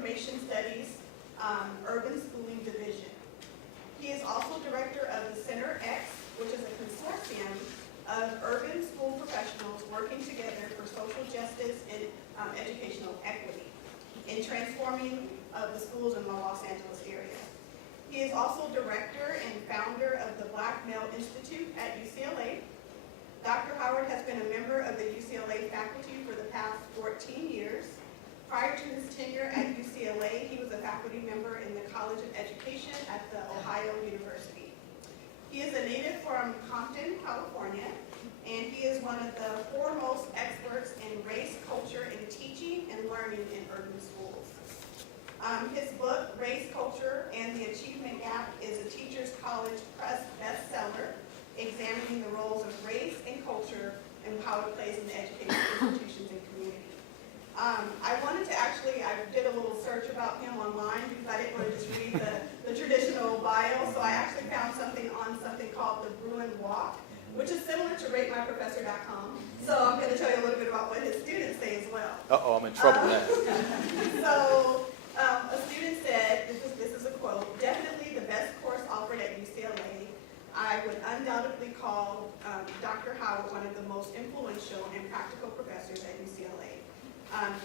Information Studies Urban Schooling Division. He is also director of the Center X, which is a consortium of urban school professionals working together for social justice and educational equity in transforming the schools in the Los Angeles area. He is also director and founder of the Black Male Institute at UCLA. Dr. Howard has been a member of the UCLA faculty for the past 14 years. Prior to his tenure at UCLA, he was a faculty member in the College of Education at the Ohio University. He is a native from Compton, California, and he is one of the foremost experts in race, culture, and teaching and learning in urban schools. His book, Race, Culture, and the Achievement Gap, is a Teachers College Press bestseller, examining the roles of race and culture and how it plays in the educational institutions and community. I wanted to I did a little search about him online because I didn't want to just read the traditional bio, so I actually found something called the Bruin Walk, which is similar to RateMyProfessor.com. So I'm going to tell you a little bit about what his students say as well. Uh-oh, I'm in trouble now. So a student said, this is a quote, "Definitely the best course offered at UCLA. I would undoubtedly call Dr. Howard one of the most influential and practical professors at UCLA.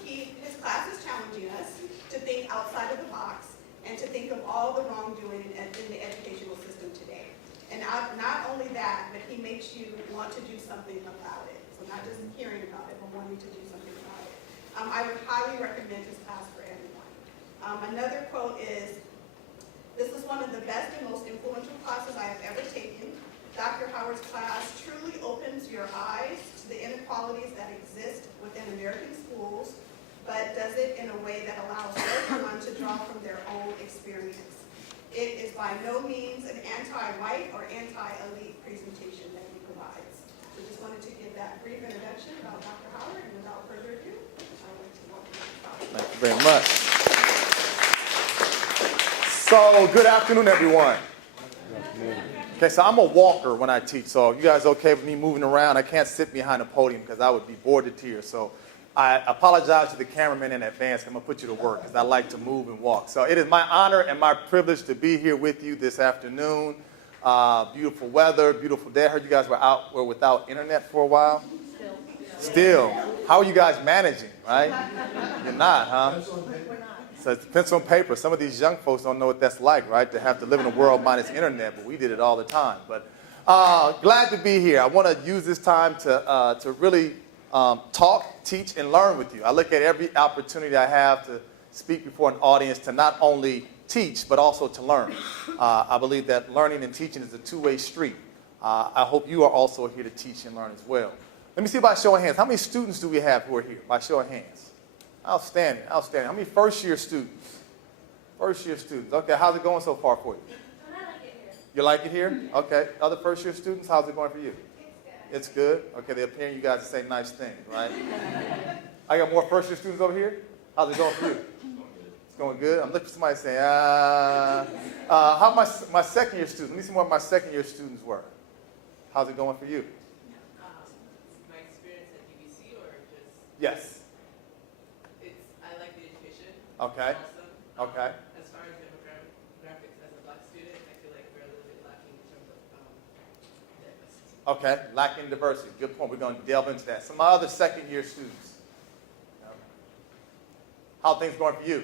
His class is challenging us to think outside of the box and to think of all the wrongdoing in the educational system today. And not only that, but he makes you want to do something about it. So not just hearing about it, but wanting to do something about it. I would highly recommend his class for everyone." Another quote is, "This is one of the best and most influential classes I have ever taken. Dr. Howard's class truly opens your eyes to the inequalities that exist within American schools, but does it in a way that allows everyone to draw from their own experience. It is by no means an anti-white or anti-elite presentation that he provides." So just wanted to give that brief introduction about Dr. Howard, and without further ado, I'd like to welcome Dr. Howard. Thank you very much. So, good afternoon, everyone. Okay, so I'm a walker when I teach, so you guys okay with me moving around? I can't sit behind a podium because I would be bored to tears. So I apologize to the cameraman in advance. I'm going to put you to work because I like to move and walk. So it is my honor and my privilege to be here with you this afternoon. Beautiful weather, beautiful day. I heard you guys were without internet for a while. Still. How are you guys managing, right? You're not, huh? So it's pencil and paper. Some of these young folks don't know what that's like, right? To have to live in a world minus internet, but we did it all the time. But glad to be here. I want to use this time to really talk, teach, and learn with you. I look at every opportunity I have to speak before an audience to not only teach, but also to learn. I believe that learning and teaching is a two-way street. I hope you are also here to teach and learn as well. Let me see by show of hands. How many students do we have who are here? By show of hands. Outstanding, outstanding. How many first-year students? First-year students. Okay, how's it going so far for you? I like it here. You like it here? Okay. Other first-year students, how's it going for you? It's good. Okay, they're paying you guys to say nice things, right? I got more first-year students over here. How's it going for you? It's going good. I'm looking for somebody saying, how my second-year students? Let me see what my second-year students were. How's it going for you? My experience at UBC or just? Yes. I like the education. Okay. Awesome. Okay. As far as demographics as a black student, I feel like we're a little bit lacking in terms of diversity. Okay, lacking diversity. Good point. We're going to delve into that. Some other second-year students. How are things going for you?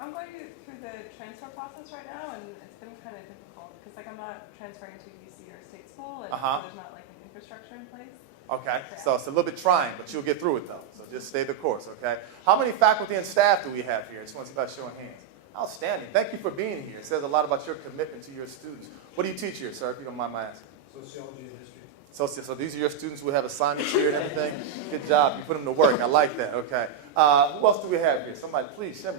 I'm going through the transfer process right now, and it's been kind of difficult because, I'm not transferring to UC or state school, and so there's not, an infrastructure in place. Okay, so it's a little bit trying, but you'll get through it, though. So just stay the course, okay? How many faculty and staff do we have here? I just want to see by showing hands. Outstanding. Thank you for being here. It says a lot about your commitment to your students. What do you teach here, sir, if you don't mind my asking? Sociology and history. So these are your students who have assignments here and everything? Good job. You put them to work. I like that, okay. Who else do we have here? Somebody, please, show me.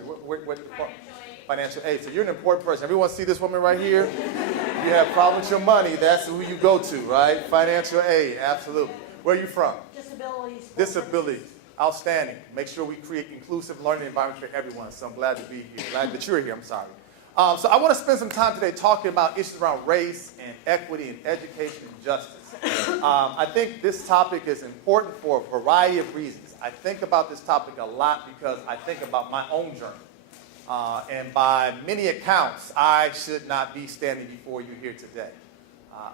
Financial aid. So you're an important person. Everyone see this woman right here? If you have problems with your money, that's who you go to, right? Financial aid, absolutely. Where are you from? Disabilities. Disabilities. Outstanding. Make sure we create inclusive learning environments for everyone. So I'm glad to be here. Glad that you're here. I'm sorry. So I want to spend some time today talking about issues around race and equity and education and justice. I think this topic is important for a variety of reasons. I think about this topic a lot because I think about my own journey. And by many accounts, I should not be standing before you here today.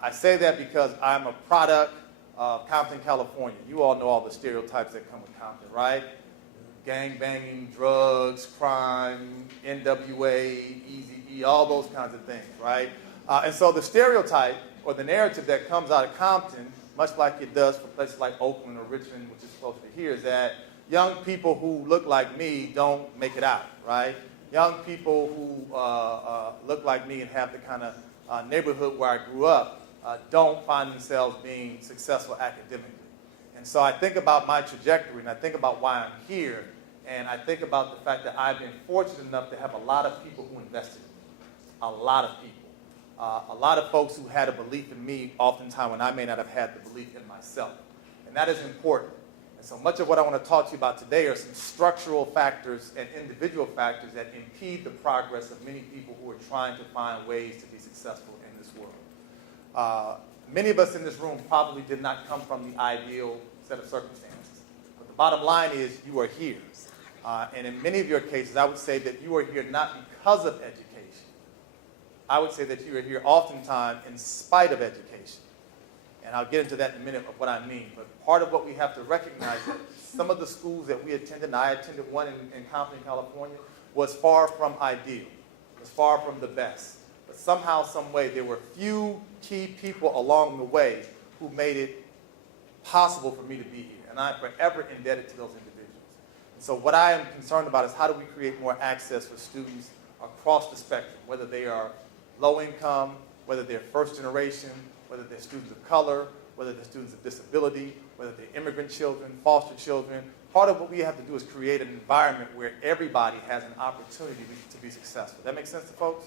I say that because I'm a product of Compton, California. You all know all the stereotypes that come with Compton, right? Gang banging, drugs, crime, NWA, Eazy-E, all those kinds of things, right? And so the stereotype or the narrative that comes out of Compton, much like it does for places like Oakland or Richmond, which is closer to here, is that young people who look like me don't make it out, right? Young people who look like me and have the kind of neighborhood where I grew up don't find themselves being successful academically. And so I think about my trajectory, and I think about why I'm here, and I think about the fact that I've been fortunate enough to have a lot of people who invested in me. A lot of people. A lot of folks who had a belief in me oftentimes when I may not have had the belief in myself. And that is important. And so much of what I want to talk to you about today are some structural factors and individual factors that impede the progress of many people who are trying to find ways to be successful in this world. Many of us in this room probably did not come from the ideal set of circumstances. But the bottom line is you are here. And in many of your cases, I would say that you are here not because of education. I would say that you are here oftentimes in spite of education. And I'll get into that in a minute of what I mean. But part of what we have to recognize is that some of the schools that we attended, and I attended one in Compton, California, was far from ideal, was far from the best. But somehow, some way, there were few key people along the way who made it possible for me to be here. And I'm forever indebted to those individuals. And so what I am concerned about is how do we create more access for students across the spectrum, whether they are low income, whether they're first generation, whether they're students of color, whether they're students of disability, whether they're immigrant children, foster children. Part of what we have to do is create an environment where everybody has an opportunity to be successful. That makes sense to folks?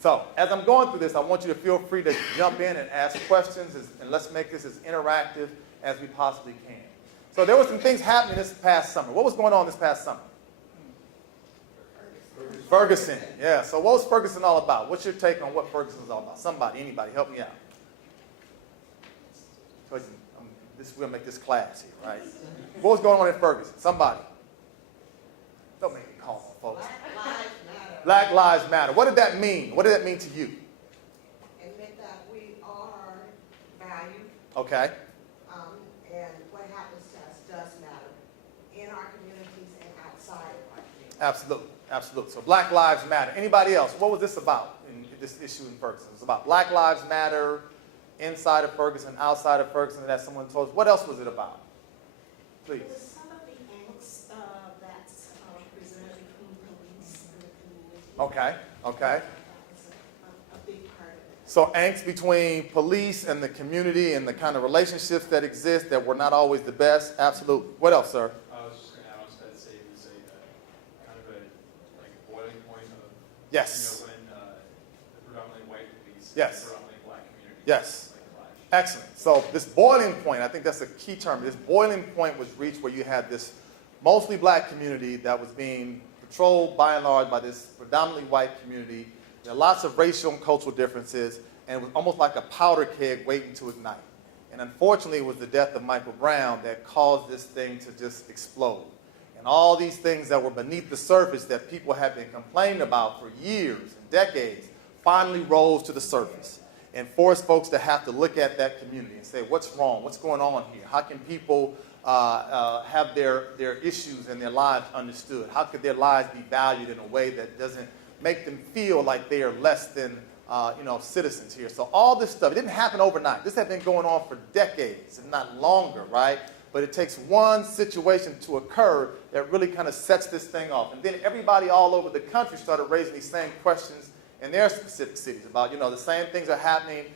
So, as I'm going through this, I want you to feel free to jump in and ask questions, and let's make this as interactive as we possibly can. So there were some things happening this past summer. What was going on this past summer? Ferguson, yeah. So what was Ferguson all about? What's your take on what Ferguson is all about? Somebody, anybody, help me out. We're going to make this class here, right? What was going on in Ferguson? Somebody. Don't make me call on folks. Black Lives Matter. Black Lives Matter. What did that mean? What did that mean to you? It meant that we are valued, Okay. and what happens to us does matter in our communities and outside of our communities. Absolutely. Absolutely. So Black Lives Matter. Anybody else? What was this about in this issue in Ferguson? It was about Black Lives Matter, inside of Ferguson, outside of Ferguson, and as someone told us. What else was it about? Please. It was some of the angst that's presented between police and the community. Okay. Okay. That was a big part of it. So angst between police and the community and the kind of relationships that exist that were not always the best. Absolutely. What else, sir? I was just going to add on to that, say it was a kind of a boiling point of Yes. when the predominantly white police, Yes. the predominantly black community, Yes. clash. Excellent. So this boiling point, I think that's a key term. This boiling point was reached where you had this mostly black community that was being patrolled by and large by this predominantly white community. There are lots of racial and cultural differences, and it was almost like a powder keg waiting to ignite. And unfortunately, it was the death of Michael Brown that caused this thing to just explode. And all these things that were beneath the surface that people had been complaining about for years and decades finally rose to the surface and forced folks to have to look at that community and say, what's wrong? What's going on here? How can people have their issues and their lives understood? How could their lives be valued in a way that doesn't make them feel like they are less than citizens here? So all this stuff, it didn't happen overnight. This had been going on for decades, if not longer, right? But it takes one situation to occur that really kind of sets this thing off. And then everybody all over the country started raising these same questions in their specific cities about, the same things are happening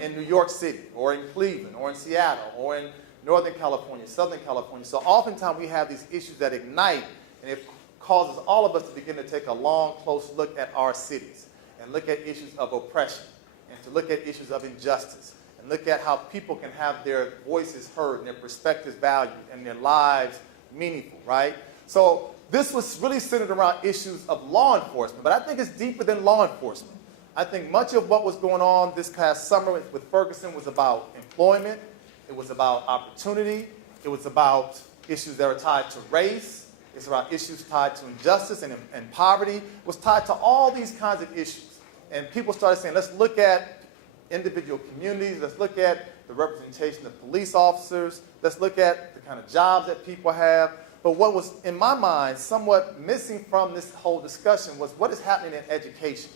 in New York City or in Cleveland or in Seattle or in Northern California, Southern California. So oftentimes we have these issues that ignite, and it causes all of us to begin to take a long, close look at our cities and look at issues of oppression and to look at issues of injustice and look at how people can have their voices heard and their perspectives valued and their lives meaningful, right? So this was really centered around issues of law enforcement, but I think it's deeper than law enforcement. I think much of what was going on this past summer with Ferguson was about employment, it was about opportunity, it was about issues that are tied to race, It's around issues tied to injustice and poverty. It was tied to all these kinds of issues. And people started saying, let's look at individual communities. Let's look at the representation of police officers. Let's look at the kind of jobs that people have. But what was, in my mind, somewhat missing from this whole discussion was what is happening in education.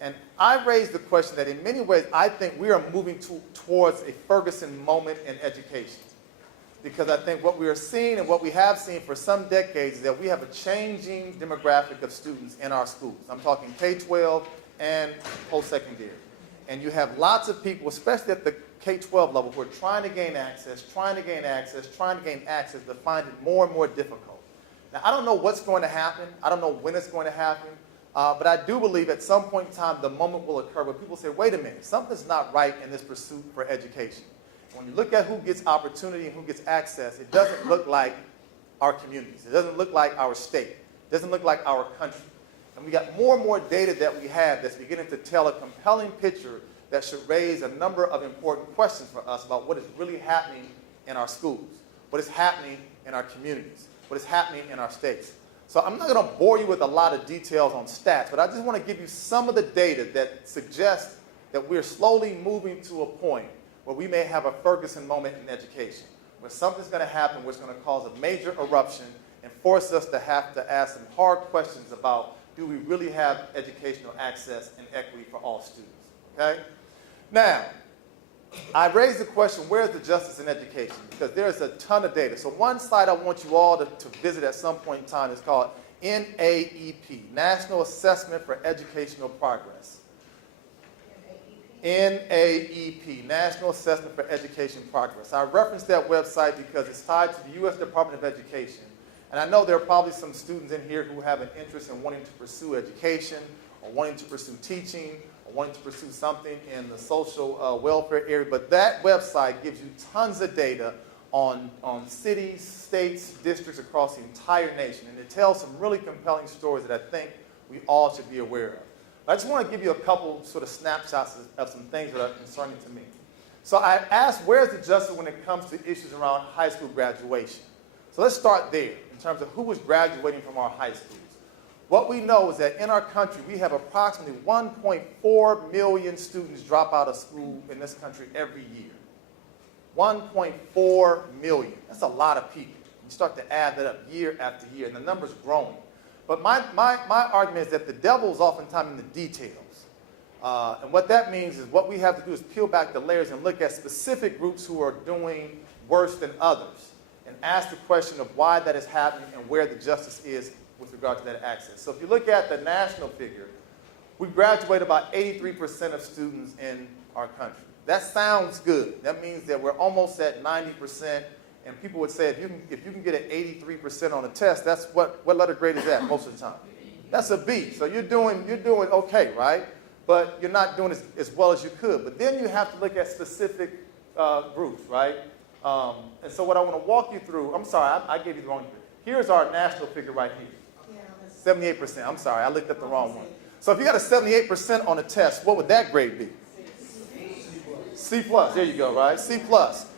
And I raised the question that in many ways, I think we are moving towards a Ferguson moment in education. Because I think what we are seeing and what we have seen for some decades is that we have a changing demographic of students in our schools. I'm talking K-12 and post-secondary. And you have lots of people, especially at the K-12 level, who are trying to gain access, but find it more and more difficult. Now, I don't know what's going to happen. I don't know when it's going to happen. But I do believe at some point in time, the moment will occur where people say, wait a minute, something's not right in this pursuit for education. When you look at who gets opportunity and who gets access, it doesn't look like our communities. It doesn't look like our state. It doesn't look like our country. And we got more and more data that we have that's beginning to tell a compelling picture that should raise a number of important questions for us about what is really happening in our schools, what is happening in our communities, what is happening in our states. So I'm not going to bore you with a lot of details on stats, but I just want to give you some of the data that suggests that we're slowly moving to a point where we may have a Ferguson moment in education, where something's going to happen which is going to cause a major eruption and force us to have to ask some hard questions about, do we really have educational access and equity for all students? Okay? Now, I raised the question, where's the justice in education? Because there's a ton of data. So one site I want you all to visit at some point in time is called NAEP, National Assessment for Educational Progress. NAEP, National Assessment for Education Progress. I reference that website because it's tied to the U.S. Department of Education. And I know there are probably some students in here who have an interest in wanting to pursue education or wanting to pursue teaching or wanting to pursue something in the social welfare area. But that website gives you tons of data on cities, states, districts across the entire nation. And it tells some really compelling stories that I think we all should be aware of. I just want to give you a couple sort of snapshots of some things that are concerning to me. So I asked, where's the justice when it comes to issues around high school graduation? So let's start there in terms of who is graduating from our high schools. What we know is that in our country, we have approximately 1.4 million students drop out of school in this country every year. 1.4 million. That's a lot of people. You start to add that up year after year, and the number's growing. But my argument is that the devil is oftentimes in the details. And what that means is what we have to do is peel back the layers and look at specific groups who are doing worse than others and ask the question of why that is happening and where the justice is with regard to that access. So if you look at the national figure, we graduate about 83% of students in our country. That sounds good. That means that we're almost at 90%. And people would say, if you can get an 83% on a test, that's what letter grade is that most of the time? That's a B. So you're doing okay, right? But you're not doing as well as you could. But then you have to look at specific groups, right? And so what I want to walk you through, I'm sorry, I gave you the wrong figure. Here's our national figure right here. 78%. I'm sorry, I looked at the wrong one. So if you got a 78% on a test, what would that grade be? C+. There you go, right? C+.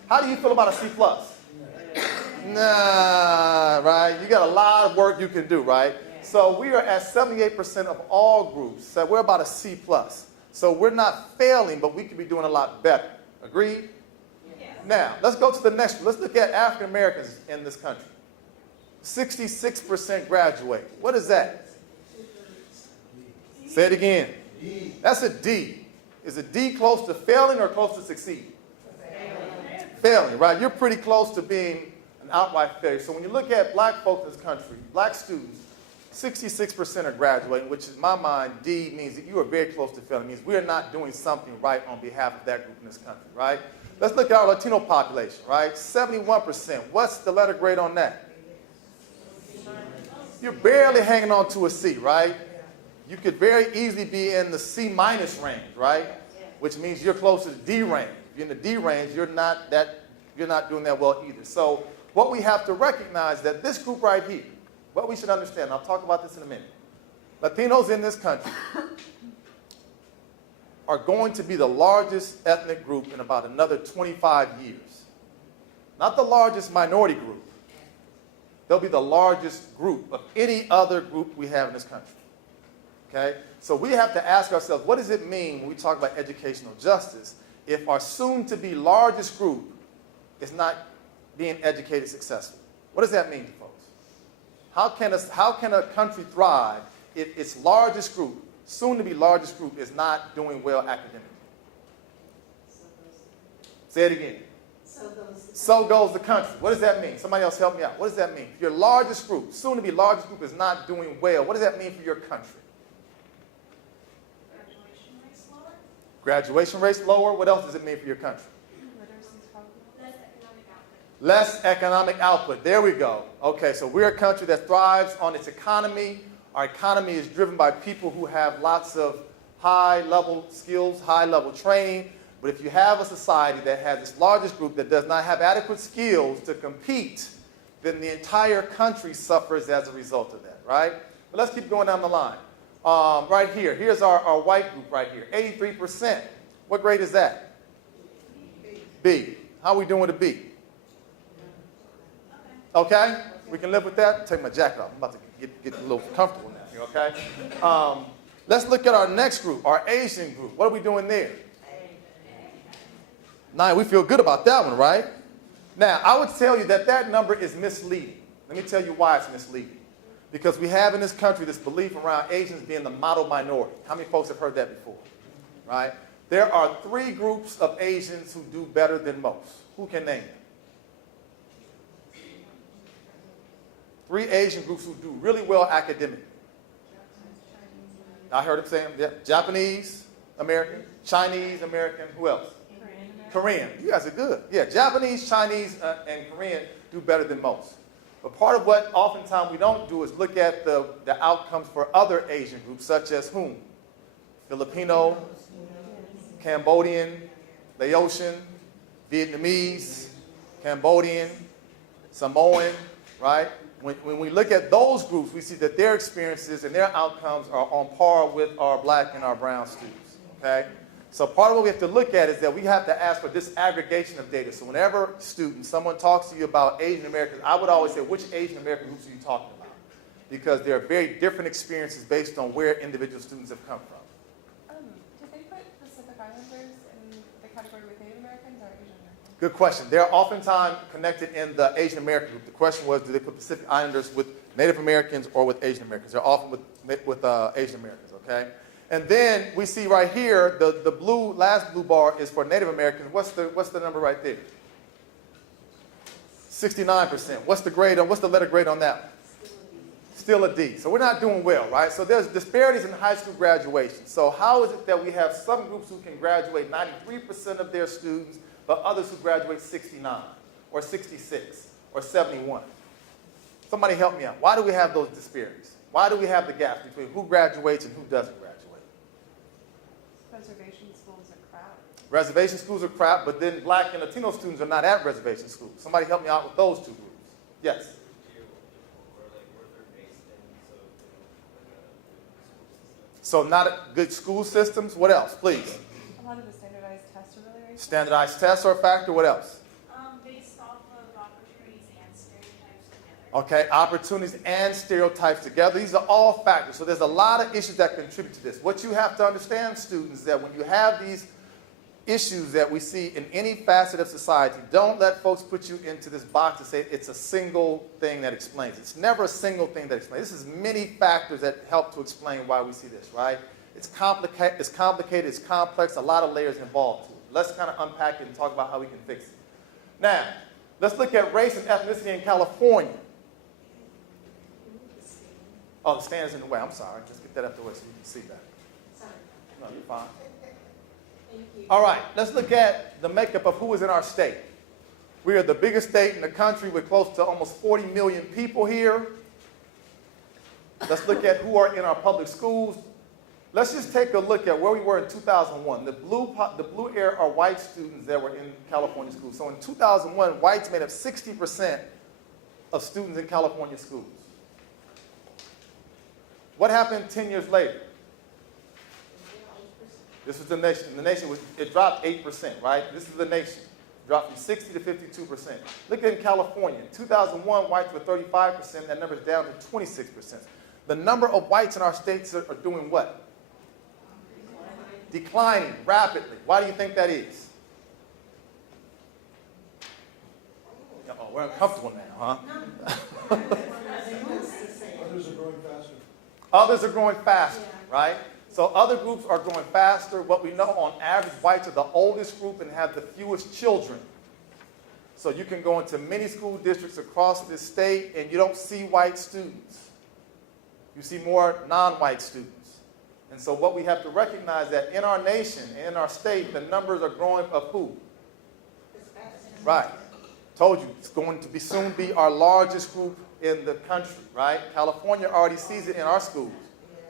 How do you feel about a C+? Nah, right? You got a lot of work you can do, right? So we are at 78% of all groups. So we're about a C+. So we're not failing, but we could be doing a lot better. Agreed? Yes. Now, let's go to the next one. Let's look at African Americans in this country. 66% graduate. What is that? Say it again. D. That's a D. Is a D close to failing or close to succeeding? Failing, right? You're pretty close to being an outright failure. So when you look at black folks in this country, black students, 66% are graduating, which in my mind, D means that you are very close to failing. It means we are not doing something right on behalf of that group in this country, right? Let's look at our Latino population, right? 71%. What's the letter grade on that? You're barely hanging on to a C, right? You could very easily be in the C- range, right? Which means you're close to the D range. If you're in the D range, you're not doing that well either. So what we have to recognize that this group right here, what we should understand, and I'll talk about this in a minute, Latinos in this country are going to be the largest ethnic group in about another 25 years. Not the largest minority group. they'll be the largest group of any other group we have in this country. Okay? So we have to ask ourselves, what does it mean when we talk about educational justice if our soon-to-be largest group is not being educated successfully? What does that mean, folks? How can a country thrive if its largest group, soon-to-be largest group, is not doing well academically? Say it again. So goes the country. What does that mean? Somebody else help me out. What does that mean? If your largest group, soon-to-be largest group, is not doing well, what does that mean for your country? Graduation rates lower? Graduation rates lower. What else does it mean for your country? Literacy's probably Less economic output. Less economic output. There we go. Okay, so we're a country that thrives on its economy. Our economy is driven by people who have lots of high-level skills, high-level training. But if you have a society that has its largest group that does not have adequate skills to compete, then the entire country suffers as a result of that, right? But let's keep going down the line. Right here, here's our white group right here, 83%. What grade is that? B. How are we doing with a B? Okay? We can live with that? Take my jacket off. I'm about to get a little comfortable now here, okay? Let's look at our next group, our Asian group. What are we doing there? 9. We feel good about that one, right? Now, I would tell you that that number is misleading. Let me tell you why it's misleading. Because we have in this country this belief around Asians being the model minority. How many folks have heard that before? Right? There are 3 groups of Asians who do better than most. Who can name them? 3 Asian groups who do really well academically. I heard him saying, yeah, Japanese American, Chinese American, who else? Korean. You guys are good. Yeah, Japanese, Chinese, and Korean do better than most. But part of what oftentimes we don't do is look at the outcomes for other Asian groups, such as whom? Filipino, Cambodian, Laotian, Vietnamese, Cambodian, Samoan, right? When we look at those groups, we see that their experiences and their outcomes are on par with our black and our brown students, okay? So part of what we have to look at is that we have to ask for disaggregation of data. So whenever someone talks to you about Asian Americans, I would always say, which Asian American groups are you talking about? Because there are very different experiences based on where individual students have come from. Did they put Pacific Islanders in the category with Native Americans or Asian Americans? Good question. They're oftentimes connected in the Asian American group. The question was, do they put Pacific Islanders with Native Americans or with Asian Americans? They're often with Asian Americans, okay? And then we see right here, the last blue bar is for Native Americans. What's the number right there? 69%. What's the letter grade on that? Still a D. So we're not doing well, right? So there's disparities in high school graduation. So how is it that we have some groups who can graduate 93% of their students, but others who graduate 69 or 66 or 71? Somebody help me out. Why do we have those disparities? Why do we have the gap between who graduates and who doesn't graduate? Reservation schools are crap. Reservation schools are crap, but then black and Latino students are not at reservation schools. Somebody help me out with those 2 groups. Yes? So not good school systems. What else, please? A lot of the standardized tests are really racist. Standardized tests are a factor. What else? Based off of opportunities and stereotypes together. Okay, opportunities and stereotypes together. These are all factors. So there's a lot of issues that contribute to this. What you have to understand, students, is that when you have these issues that we see in any facet of society, don't let folks put you into this box to say it's a single thing that explains. It's never a single thing that explains. This is many factors that help to explain why we see this, right? It's complicated, it's complex, a lot of layers involved to it. Let's kind of unpack it and talk about how we can fix it. Now, let's look at race and ethnicity in California. Oh, the stand is in the way. I'm sorry. Let's get that up the way so you can see that. Sorry. No, you're fine. Thank you. All right, let's look at the makeup of who is in our state. We are the biggest state in the country with close to almost 40 million people here. Let's look at who are in our public schools. Let's just take a look at where we were in 2001. The blue area are white students that were in California schools. So in 2001, whites made up 60% of students in California schools. What happened 10 years later? This was the nation. The nation it dropped 8%, right? This is the nation. Dropped from 60 to 52%. Look at in California. In 2001, whites were 35%. That number is down to 26%. The number of whites in our states are doing what? Declining rapidly. Why do you think that is? Uh-oh, we're uncomfortable now, huh? Others are growing faster. Others are growing faster, right? So other groups are growing faster. What we know on average, whites are the oldest group and have the fewest children. So you can go into many school districts across this state and you don't see white students. You see more non-white students. And so what we have to recognize that in our nation, in our state, the numbers are growing of who? Right. Told you, it's going to soon be our largest group in the country, right? California already sees it in our schools.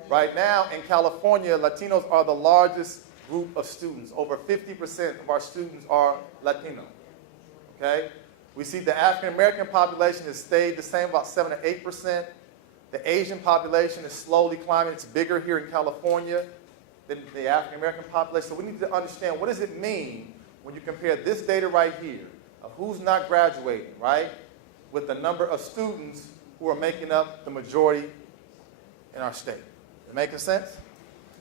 Right now, in California, Latinos are the largest group of students. Over 50% of our students are Latino, okay? We see the African-American population has stayed the same, about 7 to 8%. The Asian population is slowly climbing. It's bigger here in California than the African-American population. So we need to understand, what does it mean when you compare this data right here of who's not graduating, right, with the number of students who are making up the majority in our state? Making sense?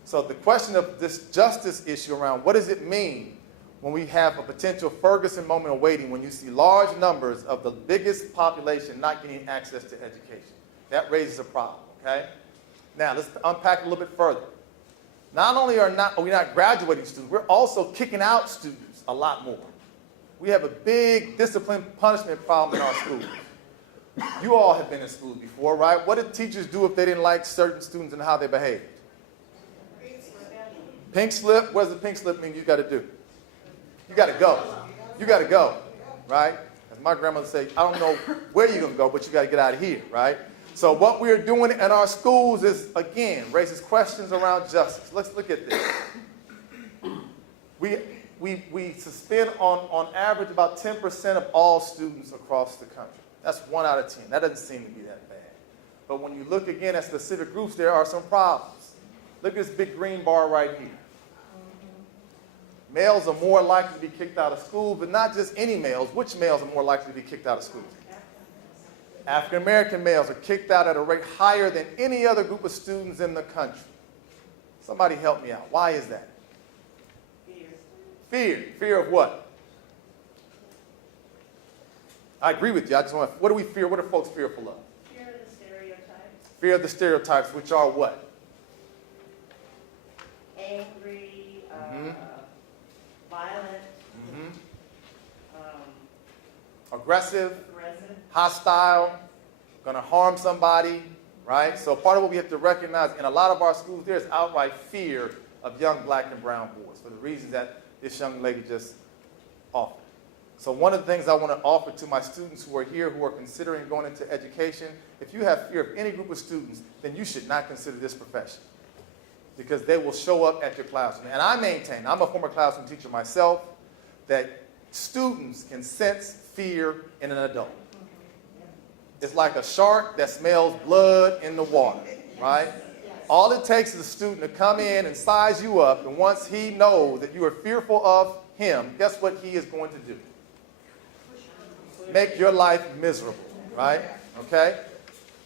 So the question of this justice issue around what does it mean when we have a potential Ferguson moment of waiting, when you see large numbers of the biggest population not getting access to education? That raises a problem, okay? Now, let's unpack it a little bit further. Not only are we not graduating students, we're also kicking out students a lot more. We have a big discipline punishment problem in our schools. You all have been in school before, right? What did teachers do if they didn't like certain students and how they behaved? Pink slip. What does the pink slip mean you got to do? You got to go. You got to go, right? As my grandmother said, I don't know where you're going to go, but you got to get out of here, right? So what we're doing in our schools is, again, raises questions around justice. Let's look at this. We suspend on average about 10% of all students across the country. That's 1 out of 10. That doesn't seem to be that bad. But when you look again at specific groups, there are some problems. Look at this big green bar right here. Males are more likely to be kicked out of school, but not just any males. Which males are more likely to be kicked out of school? African-American males are kicked out at a rate higher than any other group of students in the country. Somebody help me out. Why is that? Fear. Fear of what? I agree with you. I just want to, what do we fear? What are folks fearful of? Fear of the stereotypes. Fear of the stereotypes, which are what? Angry, violent, Aggressive, aggressive. hostile, going to harm somebody, right? So part of what we have to recognize in a lot of our schools, there's outright fear of young black and brown boys for the reasons that this young lady just offered. So one of the things I want to offer to my students who are here, who are considering going into education, if you have fear of any group of students, then you should not consider this profession, because they will show up at your classroom. And I maintain, I'm a former classroom teacher myself, that students can sense fear in an adult. It's like a shark that smells blood in the water, right? All it takes is a student to come in and size you up, and once he knows that you are fearful of him, guess what he is going to do? Make your life miserable, right? Okay?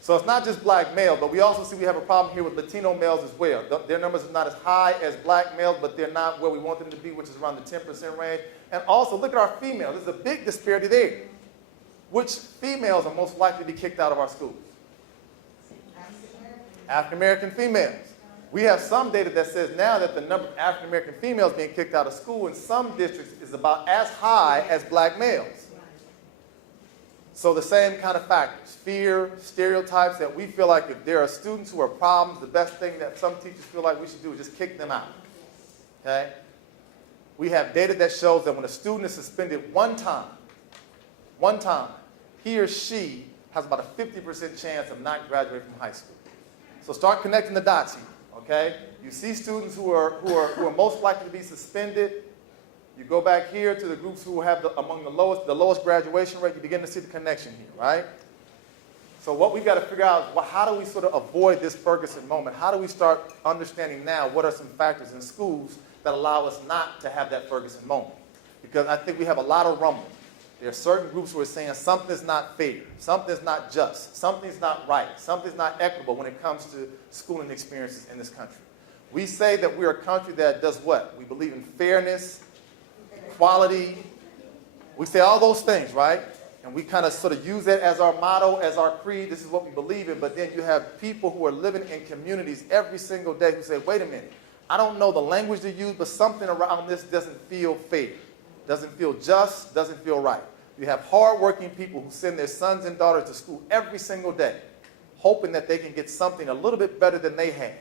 So it's not just black males, but we also see we have a problem here with Latino males as well. Their numbers are not as high as black males, but they're not where we want them to be, which is around the 10% range. And also, look at our females. There's a big disparity there. Which females are most likely to be kicked out of our schools? African-American females. We have some data that says now that the number of African-American females being kicked out of school in some districts is about as high as black males. So the same kind of factors, fear, stereotypes, that we feel like if there are students who are problems, the best thing that some teachers feel like we should do is just kick them out, okay? We have data that shows that when a student is suspended one time, he or she has about a 50% chance of not graduating from high school. So start connecting the dots here, okay? You see students who are most likely to be suspended. You go back here to the groups who have among the lowest graduation rate. You begin to see the connection here, right? So what we've got to figure out is, well, how do we sort of avoid this Ferguson moment? How do we start understanding now what are some factors in schools that allow us not to have that Ferguson moment? because I think we have a lot of rumble. There are certain groups who are saying something's not fair, something's not just, something's not right, something's not equitable when it comes to schooling experiences in this country. We say that we're a country that does what? We believe in fairness, equality. We say all those things, right? And we kind of sort of use that as our motto, as our creed. This is what we believe in. But then you have people who are living in communities every single day who say, wait a minute, I don't know the language to use, but something around this doesn't feel fair, doesn't feel just, doesn't feel right. You have hardworking people who send their sons and daughters to school every single day, hoping that they can get something a little bit better than they had,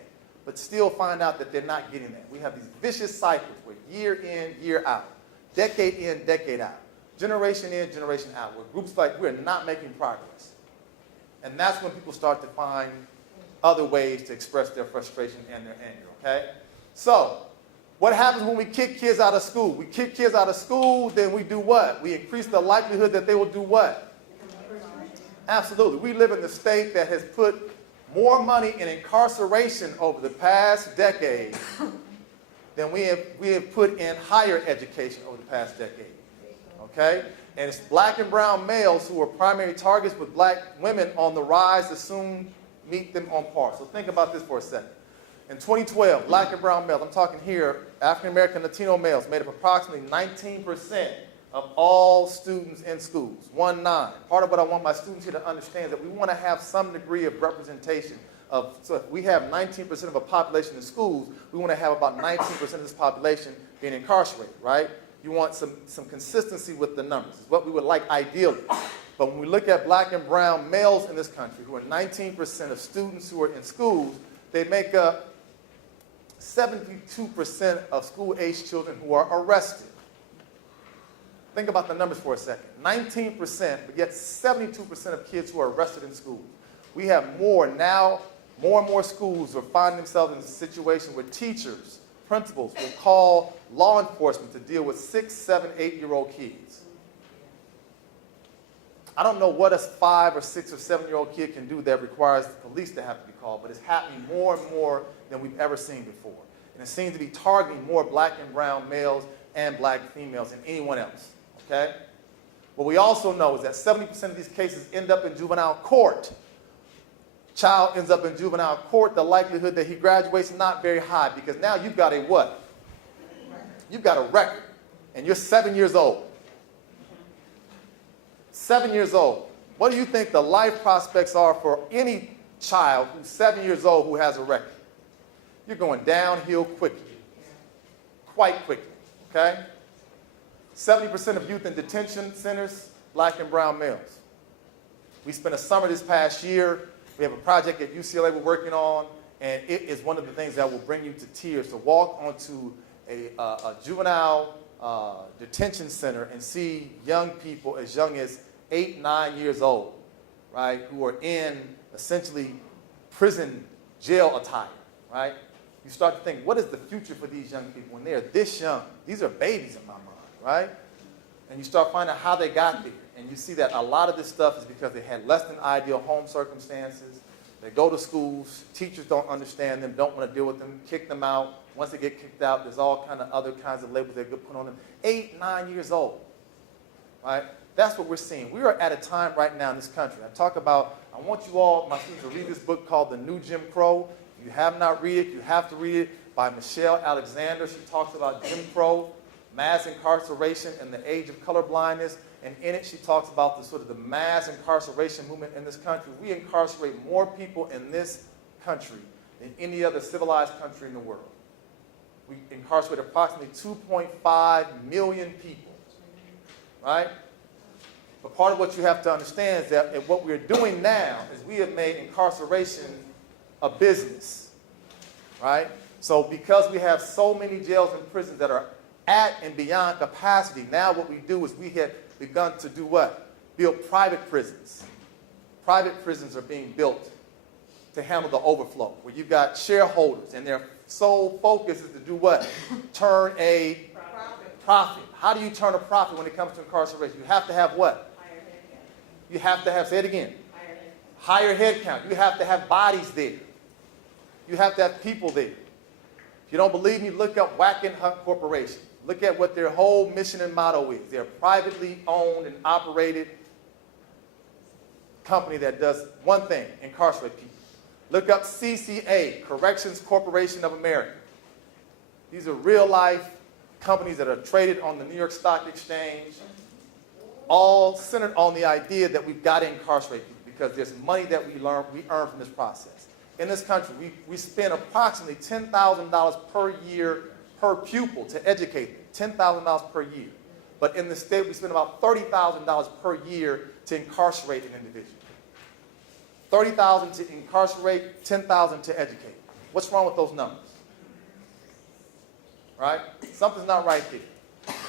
but still find out that they're not getting that. We have these vicious cycles where year in, year out, decade in, decade out, generation in, generation out, where groups like we're not making progress. And that's when people start to find other ways to express their frustration and their anger, okay? So, what happens when we kick kids out of school? We kick kids out of school, then we do what? We increase the likelihood that they will do what? Absolutely. We live in the state that has put more money in incarceration over the past decade than we have put in higher education over the past decade. Okay? And it's black and brown males who are primary targets, with black women on the rise to soon meet them on par. So think about this for a second. In 2012, black and brown males, I'm talking here, African American Latino males made up approximately 19% of all students in schools, 19. Part of what I want my students here to understand is that we want to have some degree of representation of, so if we have 19% of a population in schools, we want to have about 19% of this population being incarcerated, right? You want some consistency with the numbers. It's what we would like ideally. But when we look at black and brown males in this country, who are 19% of students who are in schools, they make up 72% of school-age children who are arrested. Think about the numbers for a second. 19%, but yet 72% of kids who are arrested in schools. We have more and more schools are finding themselves in a situation where teachers, principals will call law enforcement to deal with 6, 7, 8-year-old kids. I don't know what a 5 or 6 or 7-year-old kid can do that requires the police to have to be called, but it's happening more and more than we've ever seen before. And it seems to be targeting more black and brown males and black females than anyone else, okay? What we also know is that 70% of these cases end up in juvenile court. Child ends up in juvenile court, the likelihood that he graduates is not very high, because now you've got a what? You've got a record, and you're 7 years old. 7 years old. What do you think the life prospects are for any child who's 7 years old who has a record? You're going downhill quickly, quite quickly, okay? 70% of youth in detention centers, black and brown males. We spent a summer this past year. We have a project at UCLA we're working on, and it is one of the things that will bring you to tears, to walk onto a juvenile detention center and see young people as young as 8, 9 years old, right, who are in essentially prison jail attire, right? You start to think, what is the future for these young people when they're this young? These are babies in my mind, right? And you start finding out how they got there. And you see that a lot of this stuff is because they had less than ideal home circumstances. They go to schools, teachers don't understand them, don't want to deal with them, kick them out. Once they get kicked out, there's all kind of other kinds of labels that get put on them. 8, 9 years old, right? That's what we're seeing. We are at a time right now in this country. I want you all, my students, to read this book called The New Jim Crow. If you have not read it, you have to read it, by Michelle Alexander. She talks about Jim Crow, mass incarceration, and the age of colorblindness. And in it, she talks about the mass incarceration movement in this country. We incarcerate more people in this country than any other civilized country in the world. We incarcerate approximately 2.5 million people, right? But part of what you have to understand is that what we're doing now is we have made incarceration a business, right? So because we have so many jails and prisons that are at and beyond capacity, now what we do is we have begun to do what? Build private prisons. Private prisons are being built to handle the overflow, where you've got shareholders, and their sole focus is to do what? Turn a profit. How do you turn a profit when it comes to incarceration? You have to have what? Higher head count. You have to have, say it again. Higher head count. Higher head count. You have to have bodies there. You have to have people there. If you don't believe me, look up Wack and Hunt Corporation. Look at what their whole mission and motto is. They're a privately owned and operated company that does one thing, incarcerate people. Look up CCA, Corrections Corporation of America. These are real-life companies that are traded on the New York Stock Exchange, all centered on the idea that we've got to incarcerate people because there's money that we earn from this process. In this country, we spend approximately $10,000 per year per pupil to educate them, $10,000 per year. But in the state, we spend about $30,000 per year to incarcerate an individual. $30,000 to incarcerate, $10,000 to educate. What's wrong with those numbers? Right? Something's not right there.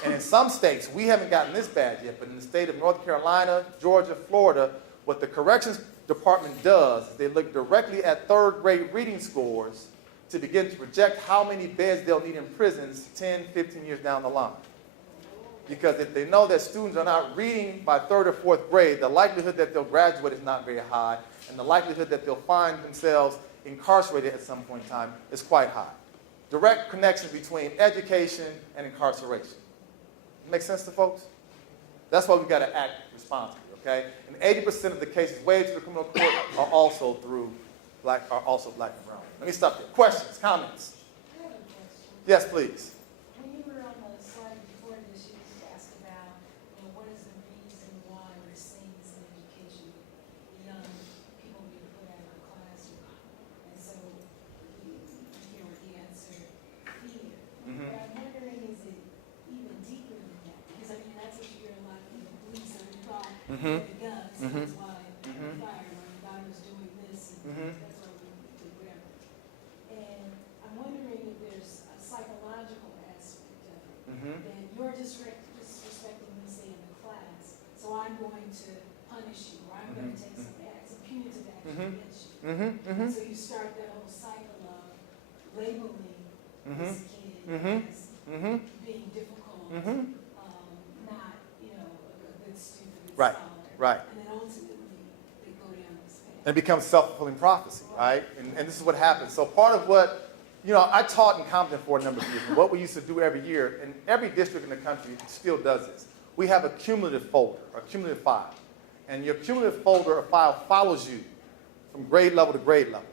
And in some states, we haven't gotten this bad yet, but in the state of North Carolina, Georgia, Florida, what the corrections department does is they look directly at third-grade reading scores to begin to project how many beds they'll need in prisons 10, 15 years down the line. Because if they know that students are not reading by third or fourth grade, the likelihood that they'll graduate is not very high, and the likelihood that they'll find themselves incarcerated at some point in time is quite high. Direct connection between education and incarceration. Make sense to folks? That's why we've got to act responsibly, okay? And 80% of the cases waived to the criminal court are also black and brown. Let me stop there. Questions, comments? I have a question. Yes, please. When you were on the slide before this, you asked about, what is the reason why we're seeing this in education, young people being put out of the classroom. And so you hear the answer, fear. Mm-hmm. But I'm wondering, is it even deeper than that? Because I mean, that's what you hear a lot of the police are taught with the guns. So that's why the fire, when the guy was doing this, and that's why we did whatever. And I'm wondering if there's a psychological aspect of it, that you're disrespecting me, say, in the class, so I'm going to punish you, or I'm going to take some punitive action against you. And so you start that whole cycle of labeling this kid as being difficult, not, a good student, a good Right, scholar. right. And then ultimately, they go down this path. And it becomes self-fulfilling prophecy, right? And this is what happens. So part of what, I taught in Compton for a number of years. And what we used to do every year, and every district in the country still does this, we have a cumulative folder, or cumulative file. And your cumulative folder or file follows you from grade level to grade level.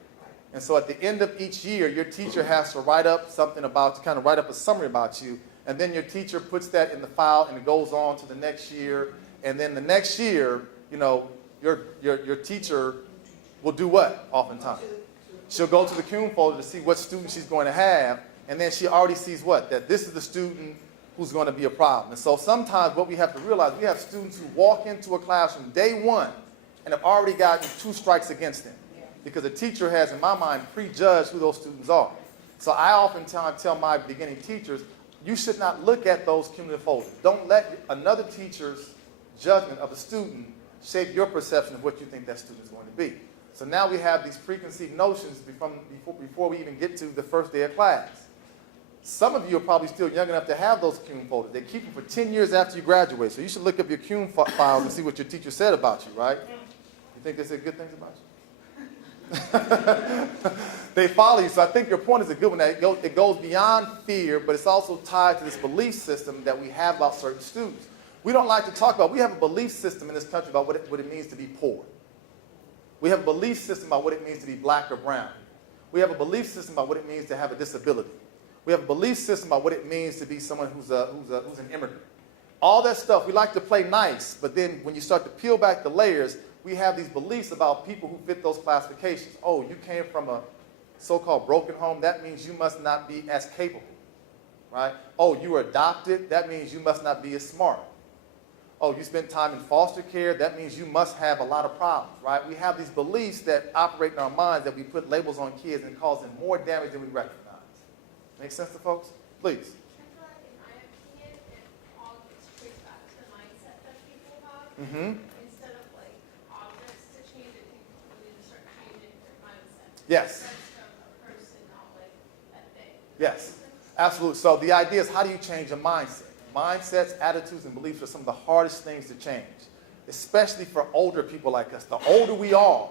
And so at the end of each year, your teacher has to write up something about, to kind of write up a summary about you. And then your teacher puts that in the file and it goes on to the next year. And then the next year, your teacher will do what oftentimes? She'll go to the cum folder to see what student she's going to have. And then she already sees what? That this is the student who's going to be a problem. And so sometimes what we have to realize, we have students who walk into a classroom day one and have already gotten 2 strikes against them. Because the teacher has, in my mind, prejudged who those students are. So I oftentimes tell my beginning teachers, you should not look at those cumulative folders. Don't let another teacher's judgment of a student shape your perception of what you think that student is going to be. So now we have these preconceived notions before we even get to the first day of class. Some of you are probably still young enough to have those cum folders. They keep them for 10 years after you graduate. So you should look up your cum files and see what your teacher said about you, right? You think they said good things about you? They follow you. So I think your point is a good one. That it goes beyond fear, but it's also tied to this belief system that we have about certain students. We don't like to talk about, we have a belief system in this country about what it means to be poor. We have a belief system about what it means to be black or brown. We have a belief system about what it means to have a disability. We have a belief system about what it means to be someone who's an immigrant. All that stuff, we like to play nice, but then when you start to peel back the layers, we have these beliefs about people who fit those classifications. Oh, you came from a so-called broken home, that means you must not be as capable, right? Oh, you were adopted, that means you must not be as smart. Oh, you spent time in foster care, that means you must have a lot of problems, right? We have these beliefs that operate in our minds that we put labels on kids and cause them more damage than we recognize. Make sense to folks? Please. I feel like in my opinion, it all gets traced back to the mindset that people have. Instead of like objects to change, it people need to start changing their mindset. Yes. Instead of a person, not like that thing. Yes, absolutely. So the idea is, how do you change a mindset? Mindsets, attitudes, and beliefs are some of the hardest things to change, especially for older people like us. The older we are,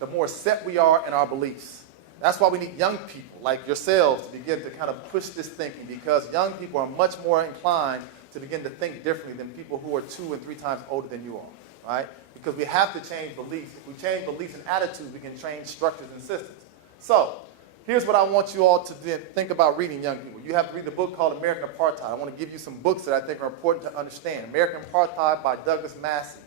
the more set we are in our beliefs. That's why we need young people like yourselves to begin to kind of push this thinking, because young people are much more inclined to begin to think differently than people who are 2 and 3 times older than you are, right? Because we have to change beliefs. If we change beliefs and attitudes, we can change structures and systems. So here's what I want you all to think about reading, young people. You have to read the book called American Apartheid. I want to give you some books that I think are important to understand. American Apartheid by Douglas Massey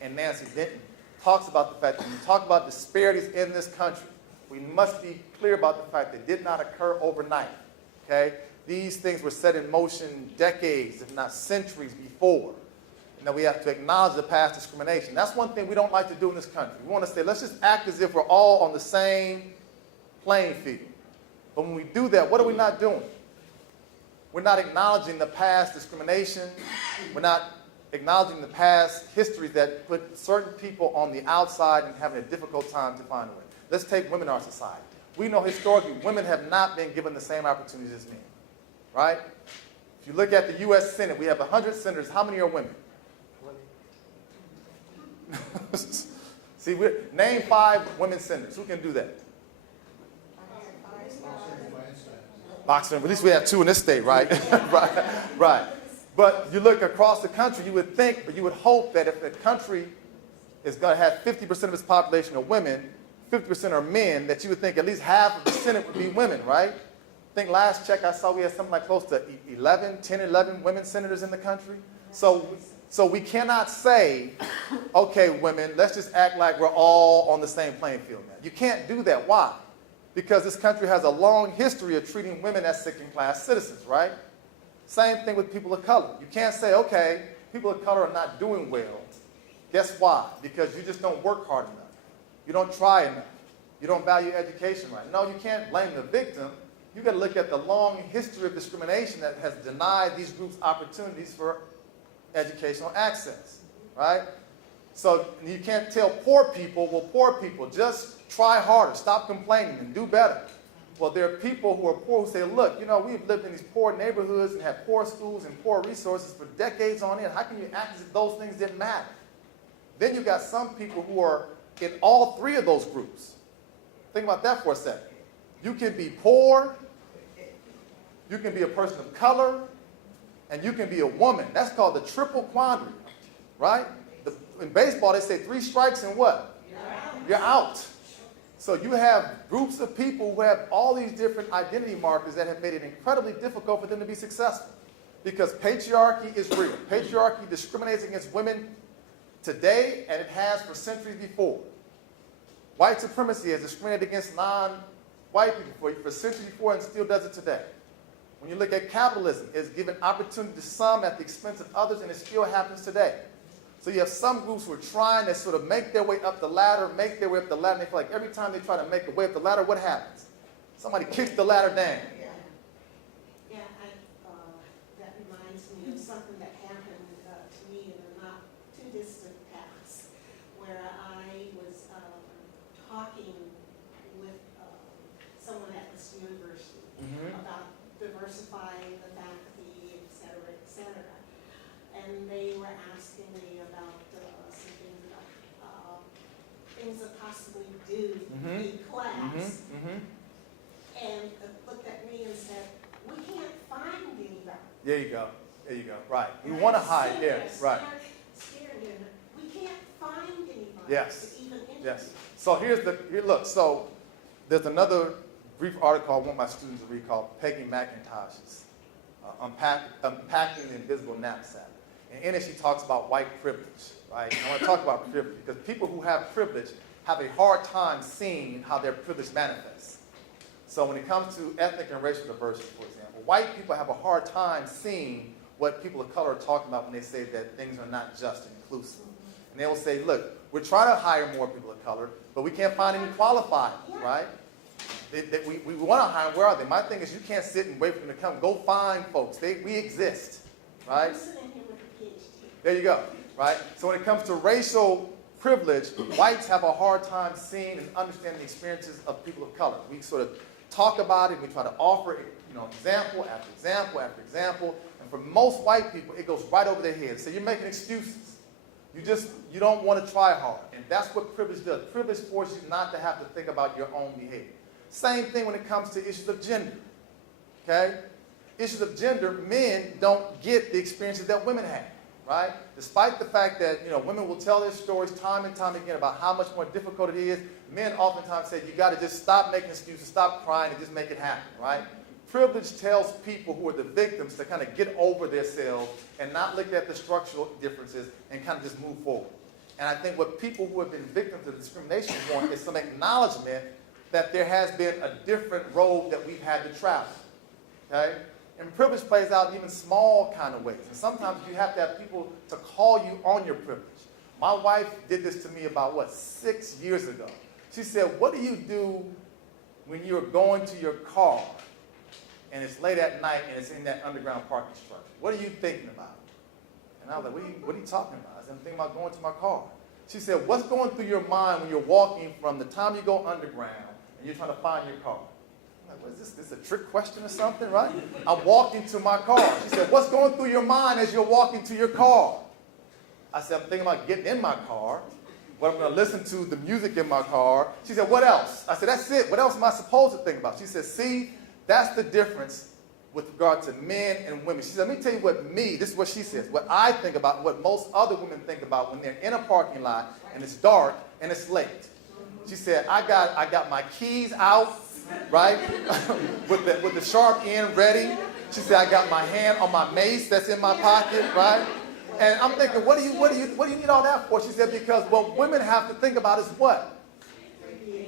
and Nancy Denton talks about the fact that when you talk about disparities in this country, we must be clear about the fact that they did not occur overnight, okay? These things were set in motion decades, if not centuries before. And that we have to acknowledge the past discrimination. That's one thing we don't like to do in this country. We want to say, let's just act as if we're all on the same playing field. But when we do that, what are we not doing? We're not acknowledging the past discrimination. We're not acknowledging the past histories that put certain people on the outside and having a difficult time to find a way. Let's take women in our society. We know historically women have not been given the same opportunities as men, right? If you look at the U.S. Senate, we have 100 senators. How many are women? See, name 5 women senators. Who can do that? Boxer. At least we have 2 in this state, right? right. But you look across the country, you would think, but you would hope that if the country is going to have 50% of its population are women, 50% are men, that you would think at least half of the Senate would be women, right? I think last check I saw we had something like close to 11 women senators in the country. So we cannot say, okay, women, let's just act like we're all on the same playing field now. You can't do that. Why? Because this country has a long history of treating women as second-class citizens, right? Same thing with people of color. You can't say, okay, people of color are not doing well. Guess why? Because you just don't work hard enough. You don't try enough. You don't value education right. No, you can't blame the victim. You've got to look at the long history of discrimination that has denied these groups opportunities for educational access, right? So you can't tell poor people, well, poor people, just try harder, stop complaining, and do better. Well, there are people who are poor who say, look, you know, we've lived in these poor neighborhoods and had poor schools and poor resources for decades on end. How can you act as if those things didn't matter? Then you've got some people who are in all 3 of those groups. Think about that for a second. You can be poor, you can be a person of color, and you can be a woman. That's called the triple quandary, right? In baseball, they say 3 strikes and what? You're out. So you have groups of people who have all these different identity markers that have made it incredibly difficult for them to be successful. Because patriarchy is real. Patriarchy discriminates against women today, and it has for centuries before. White supremacy has discriminated against non-white people for centuries before and still does it today. When you look at capitalism, it's given opportunity to some at the expense of others, and it still happens today. So you have some groups who are trying to sort of make their way up the ladder, and they feel like every time they try to make a way up the ladder, what happens? Somebody kicks the ladder down. That reminds me of something that happened to me in a not too distant past, where I was talking with someone at this university about diversifying the faculty, et cetera, and they were asking me about some things to possibly do in class, and looked at me and said, we can't find anybody. There you go. There you go. Right. We want to hide. Yes. Right. We can't find anybody. Yes. To even interview. Yes. So look. So there's another brief article I want my students to read called Peggy McIntosh's Unpacking the Invisible Knapsack. And in it, she talks about white privilege, right? I want to talk about privilege because people who have privilege have a hard time seeing how their privilege manifests. So when it comes to ethnic and racial diversity, for example, white people have a hard time seeing what people of color are talking about when they say that things are not just and inclusive. And they will say, look, we're trying to hire more people of color, but we can't find any qualified, right? We want to hire them. Where are they? My thing is you can't sit and wait for them to come. Go find folks. We exist, right? I'm sitting here with a PhD. There you go, right? So when it comes to racial privilege, whites have a hard time seeing and understanding the experiences of people of color. We sort of talk about it. We try to offer example after example after example. And for most white people, it goes right over their heads. So you're making excuses. You don't want to try hard. And that's what privilege does. Privilege forces you not to have to think about your own behavior. Same thing when it comes to issues of gender. Okay? Issues of gender, men don't get the experiences that women have, right? Despite the fact that, women will tell their stories time and time again about how much more difficult it is, men oftentimes say, you got to just stop making excuses, stop crying, and just make it happen, right? Privilege tells people who are the victims to kind of get over themselves and not look at the structural differences and kind of just move forward. And I think what people who have been victims of discrimination want is some acknowledgement that there has been a different road that we've had to travel, okay? And privilege plays out in even small kind of ways. And sometimes you have to have people to call you on your privilege. My wife did this to me about, 6 years ago. She said, what do you do when you're going to your car and it's late at night and it's in that underground parking structure? What are you thinking about? And I was like, what are you talking about? I said, I'm thinking about going to my car. She said, what's going through your mind when you're walking from the time you go underground and you're trying to find your car? I'm like, what is this? This is a trick question or something, right? I'm walking to my car. She said, what's going through your mind as you're walking to your car? I said, I'm thinking about getting in my car, what I'm going to listen to, the music in my car. She said, what else? I said, that's it. What else am I supposed to think about? She said, see, that's the difference with regard to men and women. She said, let me tell you this is what she says, what I think about, what most other women think about when they're in a parking lot and it's dark and it's late. She said, I got my keys out, right, with the sharp end ready. She said, I got my hand on my mace that's in my pocket, right? And I'm thinking, what do you need all that for? She said, because what women have to think about is what?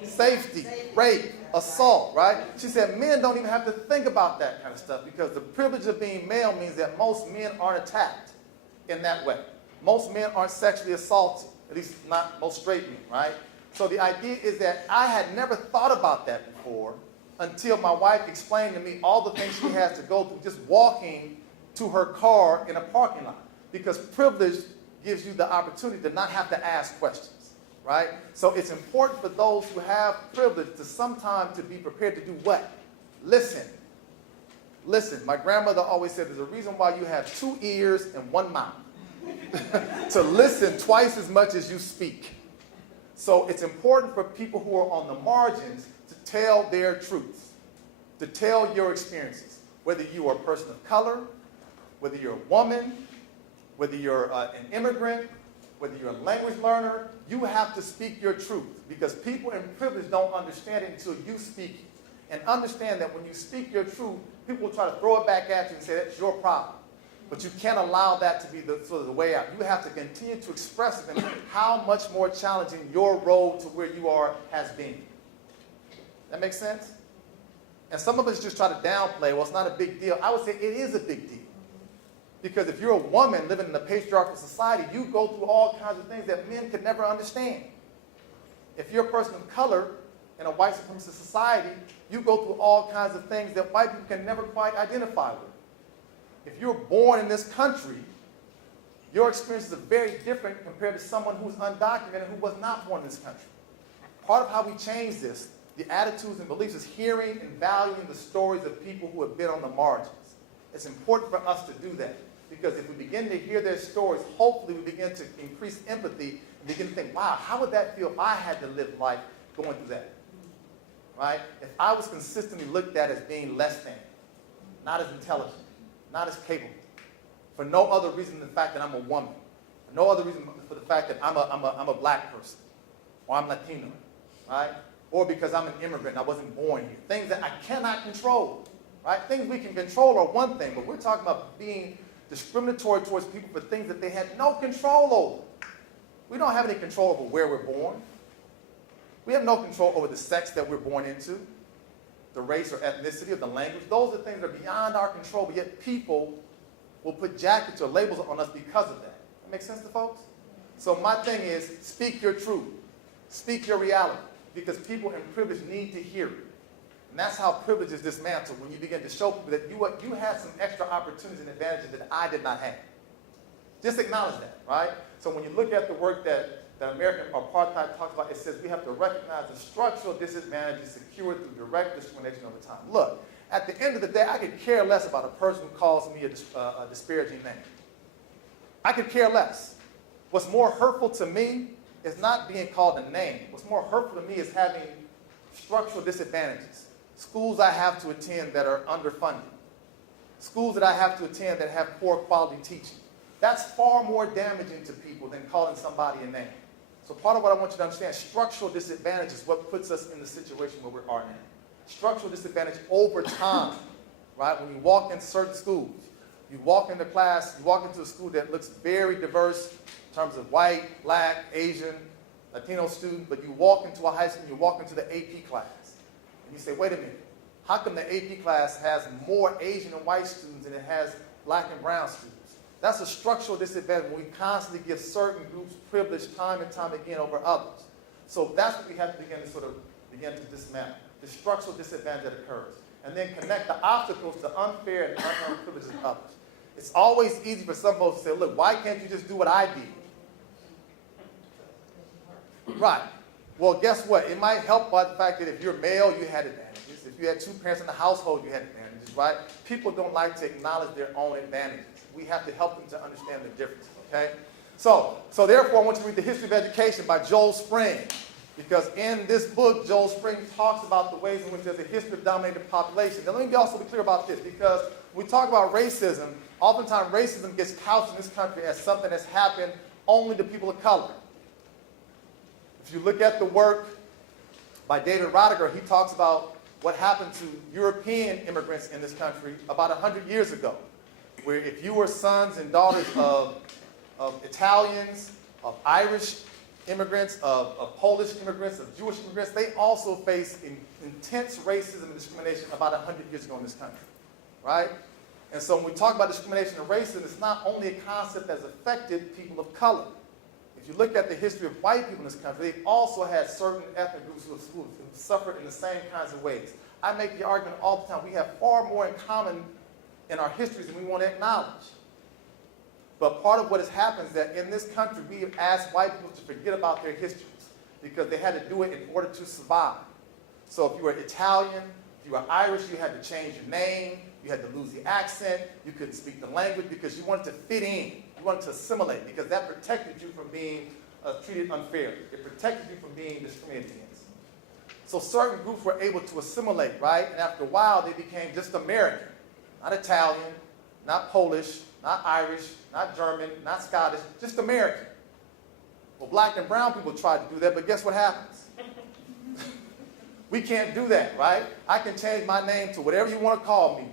Safety, rape, assault, right? She said, men don't even have to think about that kind of stuff because the privilege of being male means that most men aren't attacked in that way. Most men aren't sexually assaulted, at least not most straight men, right? So the idea is that I had never thought about that before until my wife explained to me all the things she has to go through just walking to her car in a parking lot. Because privilege gives you the opportunity to not have to ask questions, right? So it's important for those who have privilege to sometimes to be prepared to do what? Listen. Listen. My grandmother always said there's a reason why you have 2 ears and 1 mouth. To listen twice as much as you speak. So it's important for people who are on the margins to tell their truths, to tell your experiences, whether you are a person of color, whether you're a woman, whether you're an immigrant, whether you're a language learner, you have to speak your truth because people in privilege don't understand it until you speak it. And understand that when you speak your truth, people will try to throw it back at you and say that's your problem. But you can't allow that to be the way out. You have to continue to express to them how much more challenging your road to where you are has been. That makes sense? And some of us just try to downplay, well, it's not a big deal. I would say it is a big deal. Because if you're a woman living in a patriarchal society, you go through all kinds of things that men could never understand. If you're a person of color in a white supremacist society, you go through all kinds of things that white people can never quite identify with. If you're born in this country, your experiences are very different compared to someone who's undocumented who was not born in this country. Part of how we change this, the attitudes and beliefs, is hearing and valuing the stories of people who have been on the margins. It's important for us to do that. Because if we begin to hear their stories, hopefully we begin to increase empathy and begin to think, wow, how would that feel if I had to live life going through that? Right? If I was consistently looked at as being less than, not as intelligent, not as capable, for no other reason than the fact that I'm a woman, for no other reason for the fact that I'm a black person, or I'm Latino, right? Or because I'm an immigrant and I wasn't born here. Things that I cannot control, right? Things we can control are one thing, but we're talking about being discriminatory towards people for things that they had no control over. We don't have any control over where we're born. We have no control over the sex that we're born into, the race or ethnicity or the language. Those are things that are beyond our control, but yet people will put jackets or labels on us because of that. That makes sense to folks? So my thing is, speak your truth. Speak your reality, because people in privilege need to hear it. And that's how privilege is dismantled, when you begin to show people that you had some extra opportunities and advantages that I did not have. Just acknowledge that, right? So when you look at the work that American apartheid talks about, it says we have to recognize the structural disadvantages secured through direct discrimination over time. Look, at the end of the day, I could care less about a person who calls me a disparaging name. I could care less. What's more hurtful to me is not being called a name. What's more hurtful to me is having structural disadvantages. Schools I have to attend that are underfunded. Schools that I have to attend that have poor quality teaching. That's far more damaging to people than calling somebody a name. So part of what I want you to understand, structural disadvantage is what puts us in the situation where we are now. Structural disadvantage over time, right? When you walk into certain schools, you walk into class, you walk into a school that looks very diverse in terms of white, black, Asian, Latino student, but you walk into a high school, you walk into the AP class, and you say, wait a minute, how come the AP class has more Asian and white students than it has black and brown students? That's a structural disadvantage when we constantly give certain groups privilege time and time again over others. So that's what we have to begin to dismantle, the structural disadvantage that occurs, and then connect the obstacles to unfair and unearned privileges of others. It's always easy for some folks to say, look, why can't you just do what I did? Right. Well, guess what? It might help by the fact that if you're male, you had advantages. If you had two parents in the household, you had advantages, right? People don't like to acknowledge their own advantages. We have to help them to understand the difference, okay? So therefore, I want you to read The History of Education by Joel Spring, because in this book, Joel Spring talks about the ways in which there's a history of dominating the population. Now, let me also be clear about this, because when we talk about racism, oftentimes racism gets couched in this country as something that's happened only to people of color. If you look at the work by David Rodiger, he talks about what happened to European immigrants in this country about 100 years ago, where if you were sons and daughters of Italians, of Irish immigrants, of Polish immigrants, of Jewish immigrants, they also faced intense racism and discrimination about 100 years ago in this country, right? And so when we talk about discrimination and racism, it's not only a concept that's affected people of color. If you look at the history of white people in this country, they've also had certain ethnic groups who have suffered in the same kinds of ways. I make the argument all the time, we have far more in common in our histories than we want to acknowledge. But part of what has happened is that in this country, we have asked white people to forget about their histories because they had to do it in order to survive. So if you were Italian, if you were Irish, you had to change your name, you had to lose the accent, you couldn't speak the language because you wanted to fit in. You wanted to assimilate because that protected you from being treated unfairly. It protected you from being discriminated against. So certain groups were able to assimilate, right? And after a while, they became just American. Not Italian, not Polish, not Irish, not German, not Scottish, just American. Well, black and brown people tried to do that, but guess what happens? We can't do that, right? I can change my name to whatever you want to call me.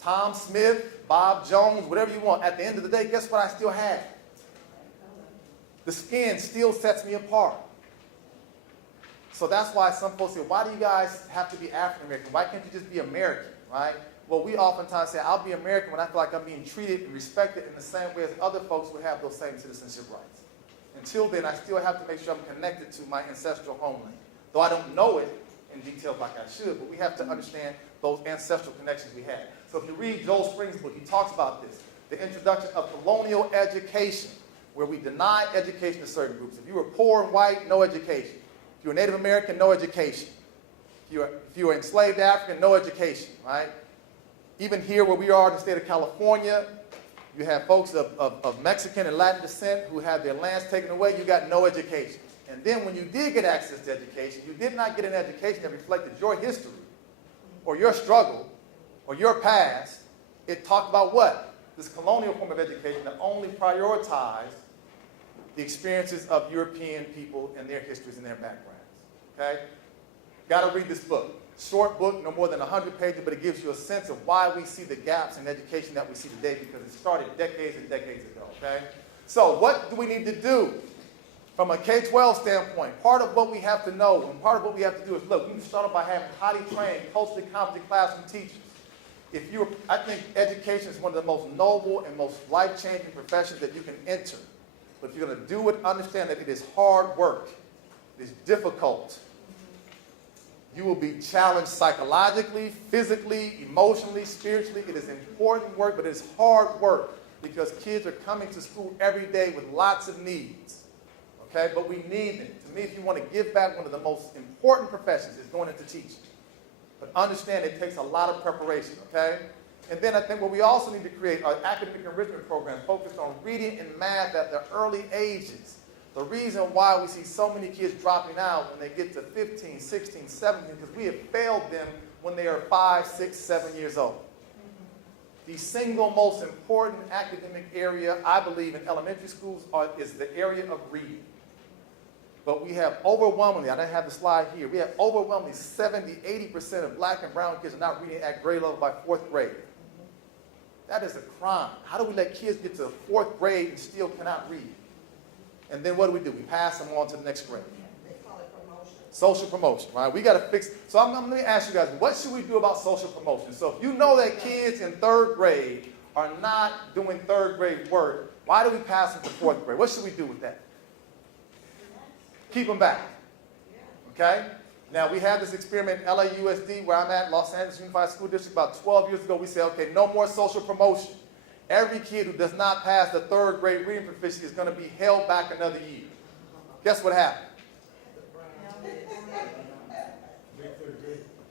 Tom Smith, Bob Jones, whatever you want. At the end of the day, guess what I still have? The skin still sets me apart. So that's why some folks say, why do you guys have to be African American? Why can't you just be American, right? Well, we oftentimes say, I'll be American when I feel like I'm being treated and respected in the same way as other folks would have those same citizenship rights. Until then, I still have to make sure I'm connected to my ancestral homeland. Though I don't know it in detail like I should, but we have to understand those ancestral connections we have. So if you read Joel Spring's book, he talks about this, the introduction of colonial education, where we deny education to certain groups. If you were poor and white, no education. If you were Native American, no education. If you were enslaved African, no education, right? Even here where we are in the state of California, you have folks of Mexican and Latin descent who had their lands taken away, you got no education. And then when you did get access to education, you did not get an education that reflected your history or your struggle or your past. It talked about what? This colonial form of education that only prioritized the experiences of European people and their histories and their backgrounds. Okay? Got to read this book. Short book, no more than 100 pages, but it gives you a sense of why we see the gaps in education that we see today because it started decades and decades ago. Okay? So what do we need to do? From a K-12 standpoint, part of what we have to know and part of what we have to do is, look, we need to start off by having highly trained, culturally competent classroom teachers. I think education is one of the most noble and most life-changing professions that you can enter. But if you're going to do it, understand that it is hard work. It is difficult. You will be challenged psychologically, physically, emotionally, spiritually. It is important work, but it is hard work because kids are coming to school every day with lots of needs. Okay, but we need them. To me, if you want to give back, one of the most important professions is going into teaching. But understand it takes a lot of preparation, okay? And then I think what we also need to create are academic enrichment programs focused on reading and math at the early ages. The reason why we see so many kids dropping out when they get to 15, 16, 17, because we have failed them when they are 5, 6, 7 years old. The single most important academic area, I believe, in elementary schools is the area of reading. But we have overwhelmingly, I don't have the slide here, we have overwhelmingly 70, 80% of black and brown kids are not reading at grade level by 4th grade. That is a crime. How do we let kids get to the 4th grade and still cannot read? And then what do? We pass them on to the next grade. They call it promotion. Social promotion, right? We got to fix. So let me ask you guys, what should we do about social promotion? So if you know that kids in 3rd grade are not doing 3rd grade work, why do we pass them to 4th grade? What should we do with that? Keep them back. Okay? Now, we had this experiment in LAUSD, where I'm at, Los Angeles Unified School District, about 12 years ago. We said, okay, no more social promotion. Every kid who does not pass the 3rd grade reading proficiency is going to be held back another year. Guess what happened?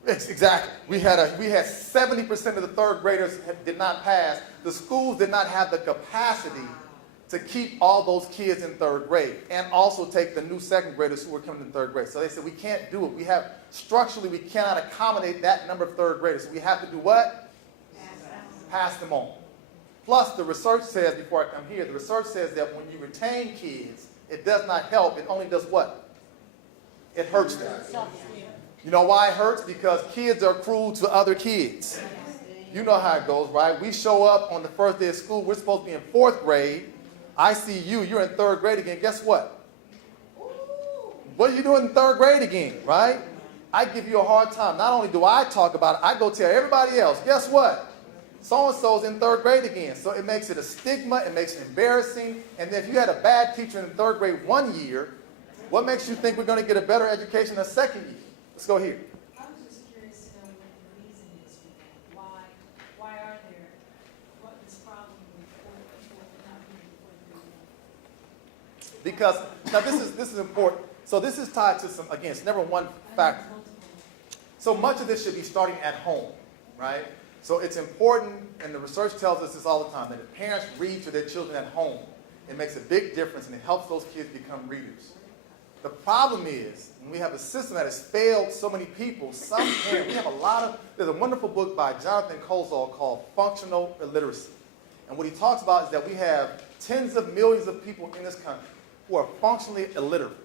Yes, exactly. We had 70% of the 3rd graders did not pass. The schools did not have the capacity to keep all those kids in 3rd grade and also take the new 2nd graders who were coming in 3rd grade. So they said, we can't do it. Structurally, we cannot accommodate that number of 3rd graders. So we have to do what? Pass them on. Plus, the research says, before I come here, the research says that when you retain kids, it does not help. It only does what? It hurts them. You know why it hurts? Because kids are cruel to other kids. You know how it goes, right? We show up on the first day of school. We're supposed to be in 4th grade. I see you. You're in 3rd grade again. Guess what? What are you doing in 3rd grade again, right? I give you a hard time. Not only do I talk about it, I go tell everybody else. Guess what? So-and-so's in 3rd grade again. So it makes it a stigma. It makes it embarrassing. And then if you had a bad teacher in 3rd grade 1 year, what makes you think we're going to get a better education the 2nd year? Let's go here. I was just curious to know what the reason is for that. Why are there, what is the problem with people not reading before they read? Because, now this is important. So this is tied to some, again, it's never one factor. So much of this should be starting at home, right? So it's important, and the research tells us this all the time, that if parents read to their children at home, it makes a big difference and it helps those kids become readers. The problem is, when we have a system that has failed so many people, some parents, there's a wonderful book by Jonathan Kozol called Functional Illiteracy. And what he talks about is that we have tens of millions of people in this country who are functionally illiterate.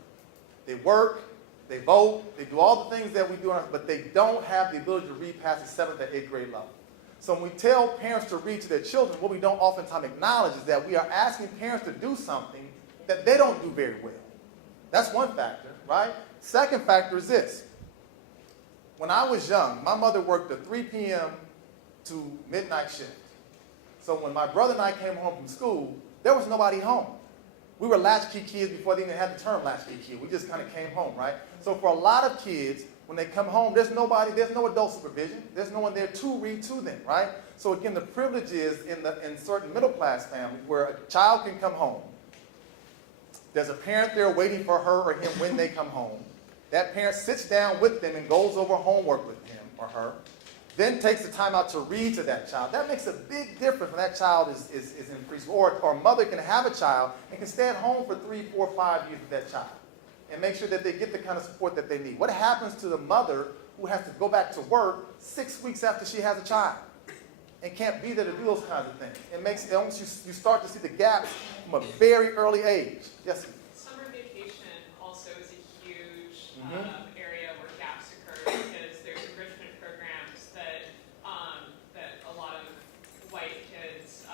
They work, they vote, they do all the things that we do, but they don't have the ability to read past the 7th or 8th grade level. So when we tell parents to read to their children, what we don't oftentimes acknowledge is that we are asking parents to do something that they don't do very well. That's one factor, right? Second factor is this. When I was young, my mother worked a 3 p.m. to midnight shift. So when my brother and I came home from school, there was nobody home. We were latchkey kids before they even had the term latchkey kid. We just kind of came home, right? So for a lot of kids, when they come home, there's no adult supervision. There's no one there to read to them, right? So again, the privilege is in certain middle class families where a child can come home. There's a parent there waiting for her or him when they come home. That parent sits down with them and goes over homework with him or her, then takes the time out to read to that child. That makes a big difference when that child is in preschool. Or a mother can have a child and can stay at home for 3, 4, 5 years with that child and make sure that they get the kind of support that they need. What happens to the mother who has to go back to work 6 weeks after she has a child and can't be there to do those kinds of things? You start to see the gaps from a very early age. Yes? Summer vacation also is a huge area where gaps occur because there's enrichment programs that a lot of white kids,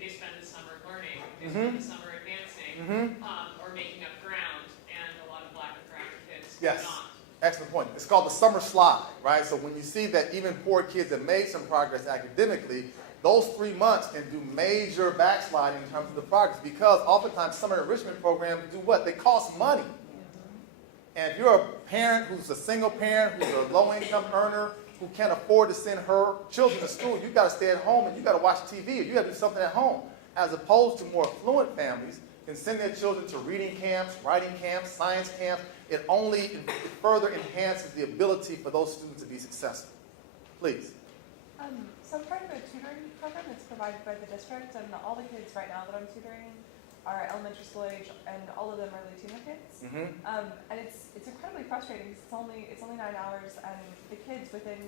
they spend the summer learning, they spend the summer advancing, or making up ground, and a lot of black and brown kids do not. Excellent point. It's called the summer slide, right? So when you see that even poor kids have made some progress academically, those 3 months can do major backsliding in terms of the progress because oftentimes summer enrichment programs do what? They cost money. And if you're a parent who's a single parent, who's a low-income earner, who can't afford to send her children to school, you've got to stay at home and you've got to watch TV or you've got to do something at home. As opposed to more affluent families can send their children to reading camps, writing camps, science camps. It further enhances the ability for those students to be successful. Please. So I'm part of a tutoring program that's provided by the district, and all the kids right now that I'm tutoring are elementary school age, and all of them are Latino kids. And it's incredibly frustrating because it's only 9 hours, and the kids within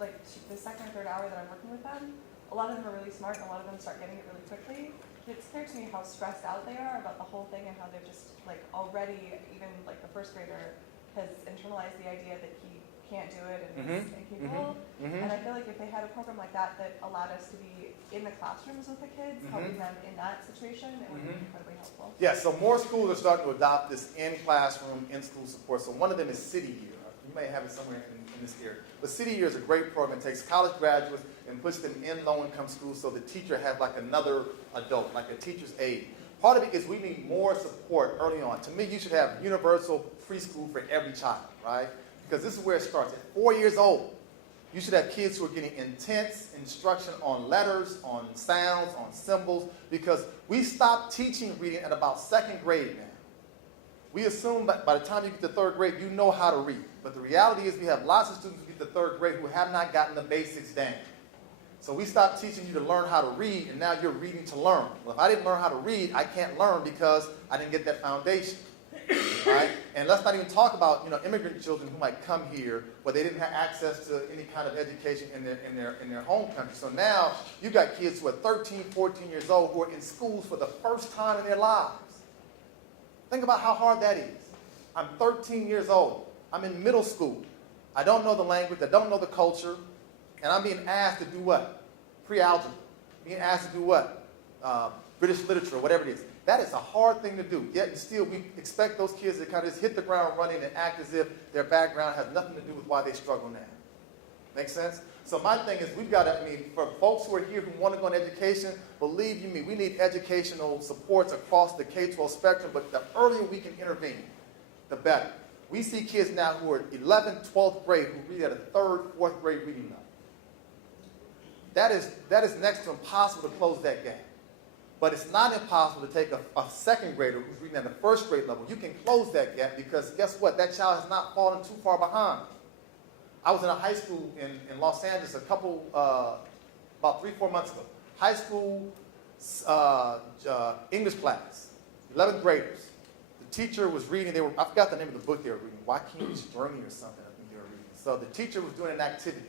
like the second or third hour that I'm working with them, a lot of them are really smart, and a lot of them start getting it really quickly. It's clear to me how stressed out they are about the whole thing, and how they're just like already, even like the first grader has internalized the idea that he can't do it and is incapable. And I feel like if they had a program like that that allowed us to be in the classrooms with the kids, helping them in that situation, it would be incredibly helpful. Yeah, so more schools are starting to adopt this in-classroom, in-school support. So one of them is City Year. You may have it somewhere in this area. But City Year is a great program. It takes college graduates and puts them in low-income schools so the teacher has like another adult, like a teacher's aide. Part of it is we need more support early on. To me, you should have universal preschool for every child, right? Because this is where it starts. At 4 years old, you should have kids who are getting intense instruction on letters, on sounds, on symbols, because we stopped teaching reading at about 2nd grade now. We assume that by the time you get to 3rd grade, you know how to read. But the reality is we have lots of students who get to 3rd grade who have not gotten the basics down. So we stopped teaching you to learn how to read, and now you're reading to learn. Well, if I didn't learn how to read, I can't learn because I didn't get that foundation. Right? And let's not even talk about, immigrant children who might come here, but they didn't have access to any kind of education in their home country. So now you've got kids who are 13, 14 years old who are in schools for the first time in their lives. Think about how hard that is. I'm 13 years old. I'm in middle school. I don't know the language. I don't know the culture. And I'm being asked to do what? Pre-algebra. Being asked to do what? British literature, whatever it is. That is a hard thing to do. Yet still, we expect those kids to kind of just hit the ground running and act as if their background has nothing to do with why they struggle now. Make sense? So my thing is, we've got to, for folks who are here who want to go in education, believe you me, we need educational supports across the K-12 spectrum, but the earlier we can intervene, the better. We see kids now who are 11th, 12th grade who read at a 3rd, 4th grade reading level. That is next to impossible to close that gap. But it's not impossible to take a 2nd grader who's reading at a 1st grade level. You can close that gap because guess what? That child has not fallen too far behind. I was in a high school in Los Angeles about 3-4 months ago. High school English class, 11th graders. The teacher was reading, I forgot the name of the book they were reading, Joaquin's Journey or something, I think they were reading. So the teacher was doing an activity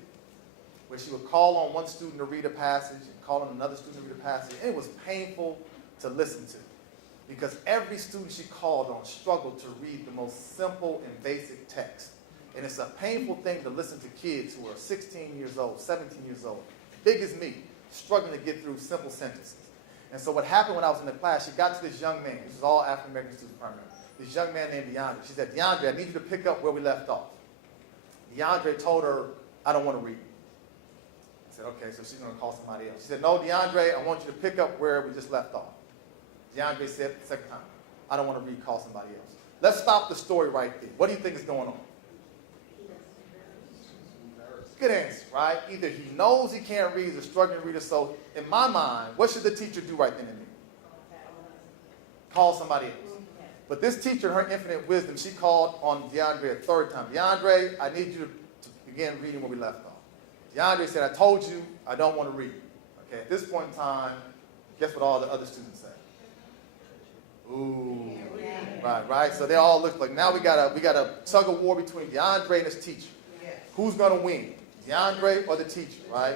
where she would call on one student to read a passage and call on another student to read a passage. And it was painful to listen to because every student she called on struggled to read the most simple and basic text. And it's a painful thing to listen to kids who are 16 years old, 17 years old, big as me, struggling to get through simple sentences. And so what happened when I was in the class, she got to this young man. This was all African-American students primarily. This young man named DeAndre. She said, DeAndre, I need you to pick up where we left off. DeAndre told her, I don't want to read. I said, okay, so she's going to call somebody else. She said, no, DeAndre, I want you to pick up where we just left off. DeAndre said the second time, I don't want to read, call somebody else. Let's stop the story right there. What do you think is going on? Good answer, right? Either he knows he can't read, he's a struggling reader. So in my mind, what should the teacher do right then and there? Call somebody else. But this teacher, in her infinite wisdom, she called on DeAndre a 3rd time. DeAndre, I need you to begin reading where we left off. DeAndre said, I told you I don't want to read. Okay, at this point in time, guess what all the other students said? Ooh, right. So they all looked like now we got a tug of war between DeAndre and his teacher. Who's going to win? DeAndre or the teacher, right?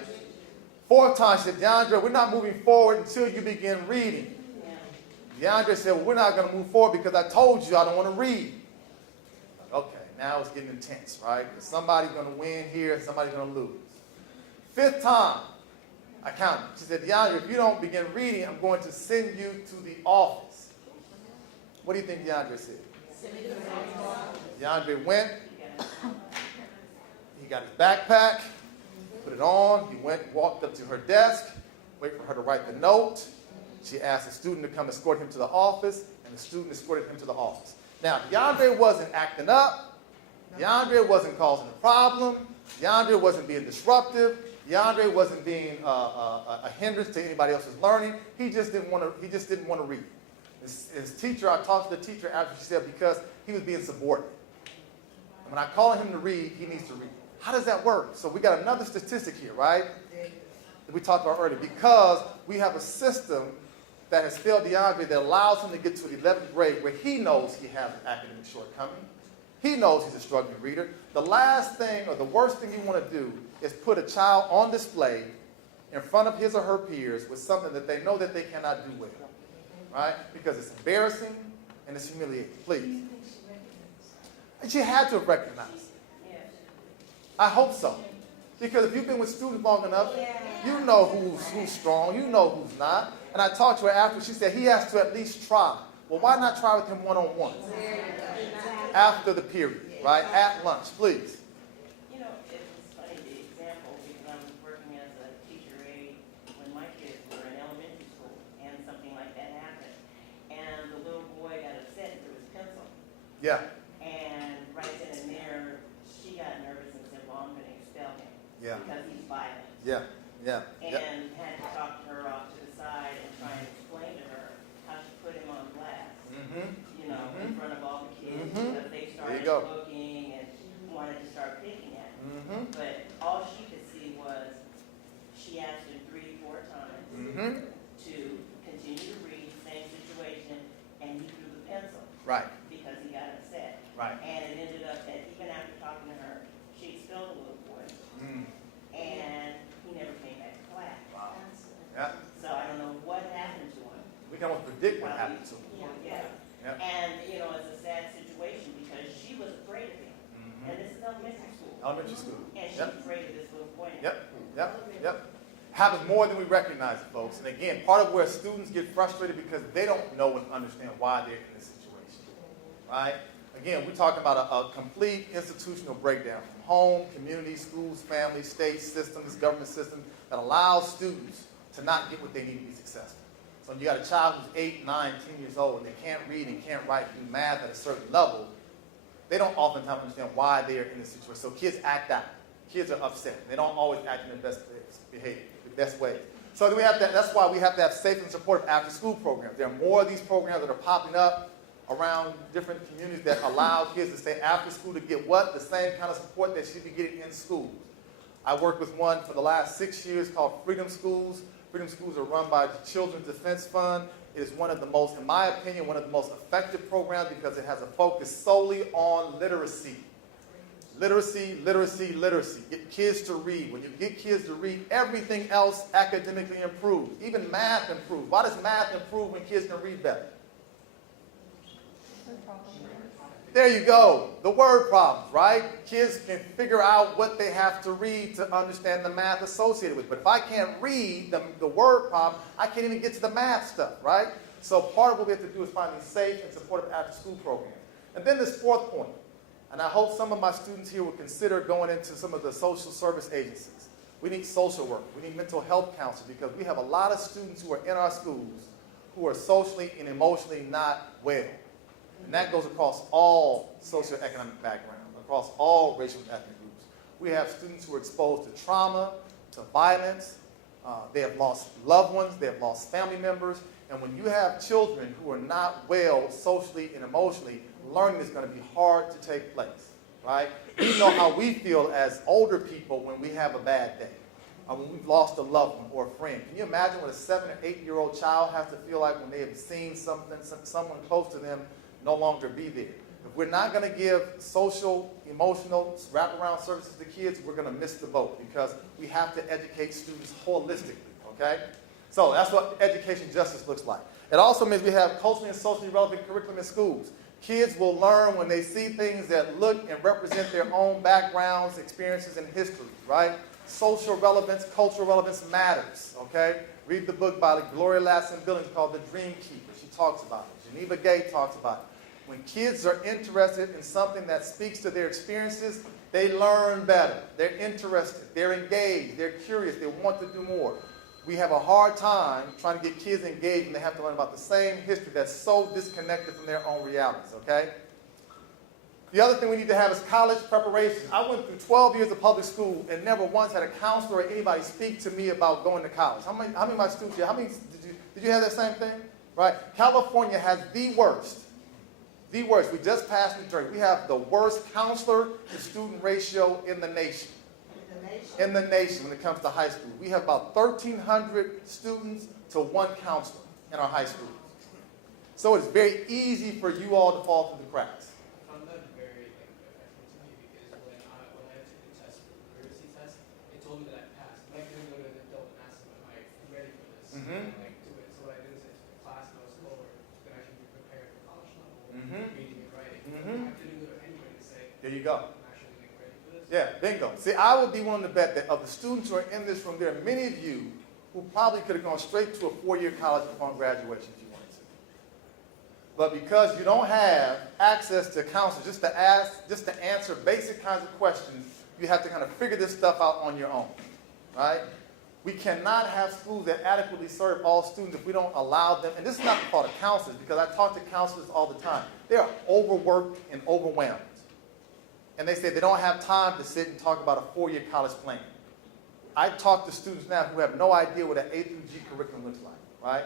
4th time, she said, DeAndre, we're not moving forward until you begin reading. DeAndre said, well, we're not going to move forward because I told you I don't want to read. Okay, now it's getting intense, right? Somebody's going to win here, somebody's going to lose. 5th time, I counted. She said, DeAndre, if you don't begin reading, I'm going to send you to the office. What do you think DeAndre said? DeAndre went. He got his backpack, put it on. He walked up to her desk, waited for her to write the note. She asked the student to come escort him to the office, and the student escorted him to the office. Now, DeAndre wasn't acting up. DeAndre wasn't causing a problem. DeAndre wasn't being disruptive. DeAndre wasn't being a hindrance to anybody else's learning. He just didn't want to read. His teacher, I talked to the teacher after, she said, because he was being subordinate. And when I call him to read, he needs to read. How does that work? So we got another statistic here, right? That we talked about earlier. Because we have a system that has failed DeAndre that allows him to get to the 11th grade where he knows he has an academic shortcoming. He knows he's a struggling reader. The last thing or the worst thing you want to do is put a child on display in front of his or her peers with something that they know that they cannot do well, right? Because it's embarrassing and it's humiliating. Please. And she had to have recognized it. I hope so. Because if you've been with students long enough, you know who's strong, you know who's not. And I talked to her after, she said he has to at least try. Well, why not try with him one-on-one? After the period, right? At lunch, please. You know, it was funny, the example, because I was working as a teacher aide when my kids were in elementary school, and something like that happened. And the little boy got upset and threw his pencil. Yeah. And right then and there, she got nervous and said, well, I'm going to expel him. Yeah. Because he's violent. Yeah. Yeah. And had to talk to her off to the side and try and explain to her how to put him on blast. You know, in front of all the kids, because they started looking and wanted to start picking at him. But all she could see was she asked him 3-4 times to continue to read, same situation, and he threw the pencil. Right. Because he got upset. Right. And it ended up that even after talking to her, she expelled the little boy. And he never came back to class. Wow. Yeah. So I don't know what happened to him. We can almost predict what happened to him. Yeah. Yep. And, you know, it's a sad situation because she was afraid of him. And this is elementary school. Elementary school. And she's Yep. afraid of this little boy. Yep. Happens more than we recognize it, folks. And again, part of where students get frustrated because they don't know and understand why they're in this situation, right? Again, we're talking about a complete institutional breakdown from home, community, schools, families, states, systems, government systems that allows students to not get what they need to be successful. So when you got a child who's 8, 9, 10 years old and they can't read and can't write and do math at a certain level, they don't oftentimes understand why they're in this situation. So kids act out. Kids are upset. They don't always act in their best behavior, the best ways. So we have to, that's why we have to have safe and supportive after-school programs. There are more of these programs that are popping up around different communities that allow kids to stay after school to get what? The same kind of support they should be getting in schools. I worked with one for the last 6 years called Freedom Schools. Freedom Schools are run by the Children's Defense Fund. It is one of the most, in my opinion, one of the most effective programs because it has a focus solely on literacy. Literacy, literacy, literacy. Get kids to read. When you get kids to read, everything else academically improves. Even math improves. Why does math improve when kids can read better? There you go. The word problems, right? Kids can figure out what they have to read to understand the math associated with it. But if I can't read the word problem, I can't even get to the math stuff, right? So part of what we have to do is find these safe and supportive after-school programs. And then this fourth point, and I hope some of my students here will consider going into some of the social service agencies. We need social work. We need mental health counselors because we have a lot of students who are in our schools who are socially and emotionally not well. And that goes across all socioeconomic backgrounds, across all racial and ethnic groups. We have students who are exposed to trauma, to violence. They have lost loved ones. They have lost family members. And when you have children who are not well socially and emotionally, learning is going to be hard to take place, right? We know how we feel as older people when we have a bad day, or when we've lost a loved one or a friend. Can you imagine what a 7 or 8-year-old child has to feel like when they have seen something, someone close to them no longer be there? If we're not going to give social, emotional, wraparound services to kids, we're going to miss the boat because we have to educate students holistically, okay? So that's what education justice looks like. It also means we have culturally and socially relevant curriculum in schools. Kids will learn when they see things that look and represent their own backgrounds, experiences, and histories, right? Social relevance, cultural relevance matters, okay? Read the book by Gloria Ladson-Billings called The Dream Keeper. She talks about it. Geneva Gay talks about it. When kids are interested in something that speaks to their experiences, they learn better. They're interested. They're engaged. They're curious. They want to do more. We have a hard time trying to get kids engaged when they have to learn about the same history that's so disconnected from their own realities, okay? The other thing we need to have is college preparation. I went through 12 years of public school and never once had a counselor or anybody speak to me about going to college. How many of my students here, did you have that same thing? Right? California has the worst. The worst. We just passed New Jersey. We have the worst counselor to student ratio in the nation. In the nation when it comes to high school. We have about 1,300 students to one counselor in our high schools. So it's very easy for you all to fall through the cracks. I found that very affecting to me because when I took the test for the literacy test, it told me that I passed. I couldn't go to an adult and ask them, am I ready for this? Mhm. And like do it. So what I did is I took a class that was lower that I should be prepared for college level Mhm. reading and writing. Mhm. I didn't go to anybody to say, There you go. I'm actually like ready for this. Yeah, bingo. See, I would be willing to bet that of the students who are in this room, there are many of you who probably could have gone straight to a 4-year college upon graduation if you wanted to. But because you don't have access to counselors just to answer basic kinds of questions, you have to kind of figure this stuff out on your own, right? We cannot have schools that adequately serve all students if we don't allow them, and this is not the fault of counselors, because I talk to counselors all the time. They are overworked and overwhelmed. And they say they don't have time to sit and talk about a 4-year college plan. I talk to students now who have no idea what an A through G curriculum looks like, right?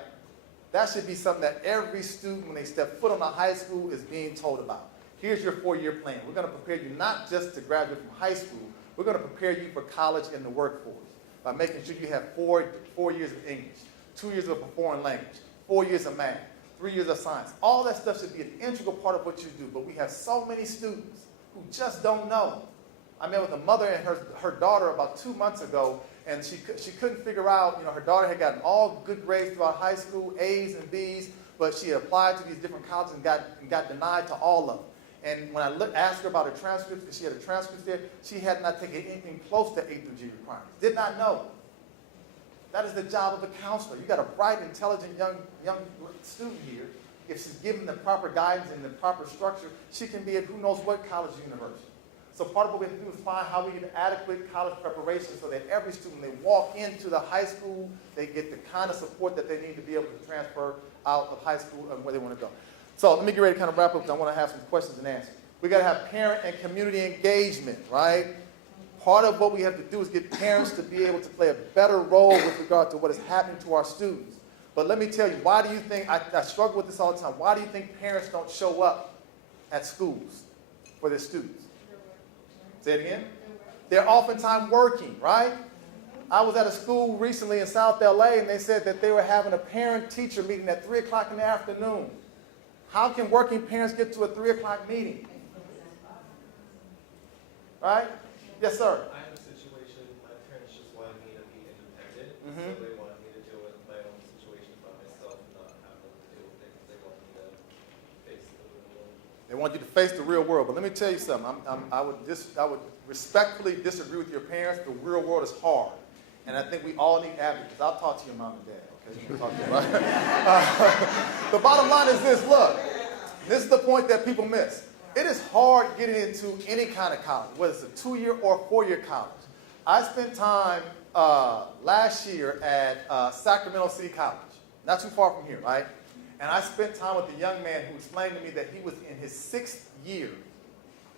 That should be something that every student, when they step foot on a high school, is being told about. Here's your 4-year plan. We're going to prepare you not just to graduate from high school, we're going to prepare you for college and the workforce by making sure you have 4 years of English, 2 years of a foreign language, 4 years of math, 3 years of science. All that stuff should be an integral part of what you do, but we have so many students who just don't know. I met with a mother and her daughter about 2 months ago, and she couldn't figure out, her daughter had gotten all good grades throughout high school, A's and B's, but she had applied to these different colleges and got denied to all of them. And when I asked her about her transcripts, if she had a transcript there, she had not taken anything close to A through G requirements. Did not know. That is the job of a counselor. You got a bright, intelligent young student here. If she's given the proper guidance and the proper structure, she can be at who knows what college or university. So part of what we have to do is find how we get adequate college preparation so that every student, when they walk into the high school, they get the kind of support that they need to be able to transfer out of high school and where they want to go. So let me get ready to kind of wrap up because I want to have some questions and answers. We got to have parent and community engagement, right? Part of what we have to do is get parents to be able to play a better role with regard to what is happening to our students. But let me tell you, why do you think, I struggle with this all the time, why do you think parents don't show up at schools for their students? Say it again? They're oftentimes working, right? I was at a school recently in South LA and they said that they were having a parent-teacher meeting at 3 o'clock in the afternoon. How can working parents get to a 3 o'clock meeting? Right? Yes, sir. I have a situation, my parents just wanted me to be independent, Mhm. so they wanted me to deal with my own situation by myself and not have them deal with it, because they want me to face the real world. They want you to face the real world. But let me tell you something. I would respectfully disagree with your parents. The real world is hard. And I think we all need advocates. I'll talk to your mom and dad, okay? You can talk to them, right? The bottom line is this. Look, this is the point that people miss. It is hard getting into any kind of college, whether it's a 2-year or a 4-year college. I spent time last year at Sacramento City College, not too far from here, right? And I spent time with a young man who explained to me that he was in his 6th year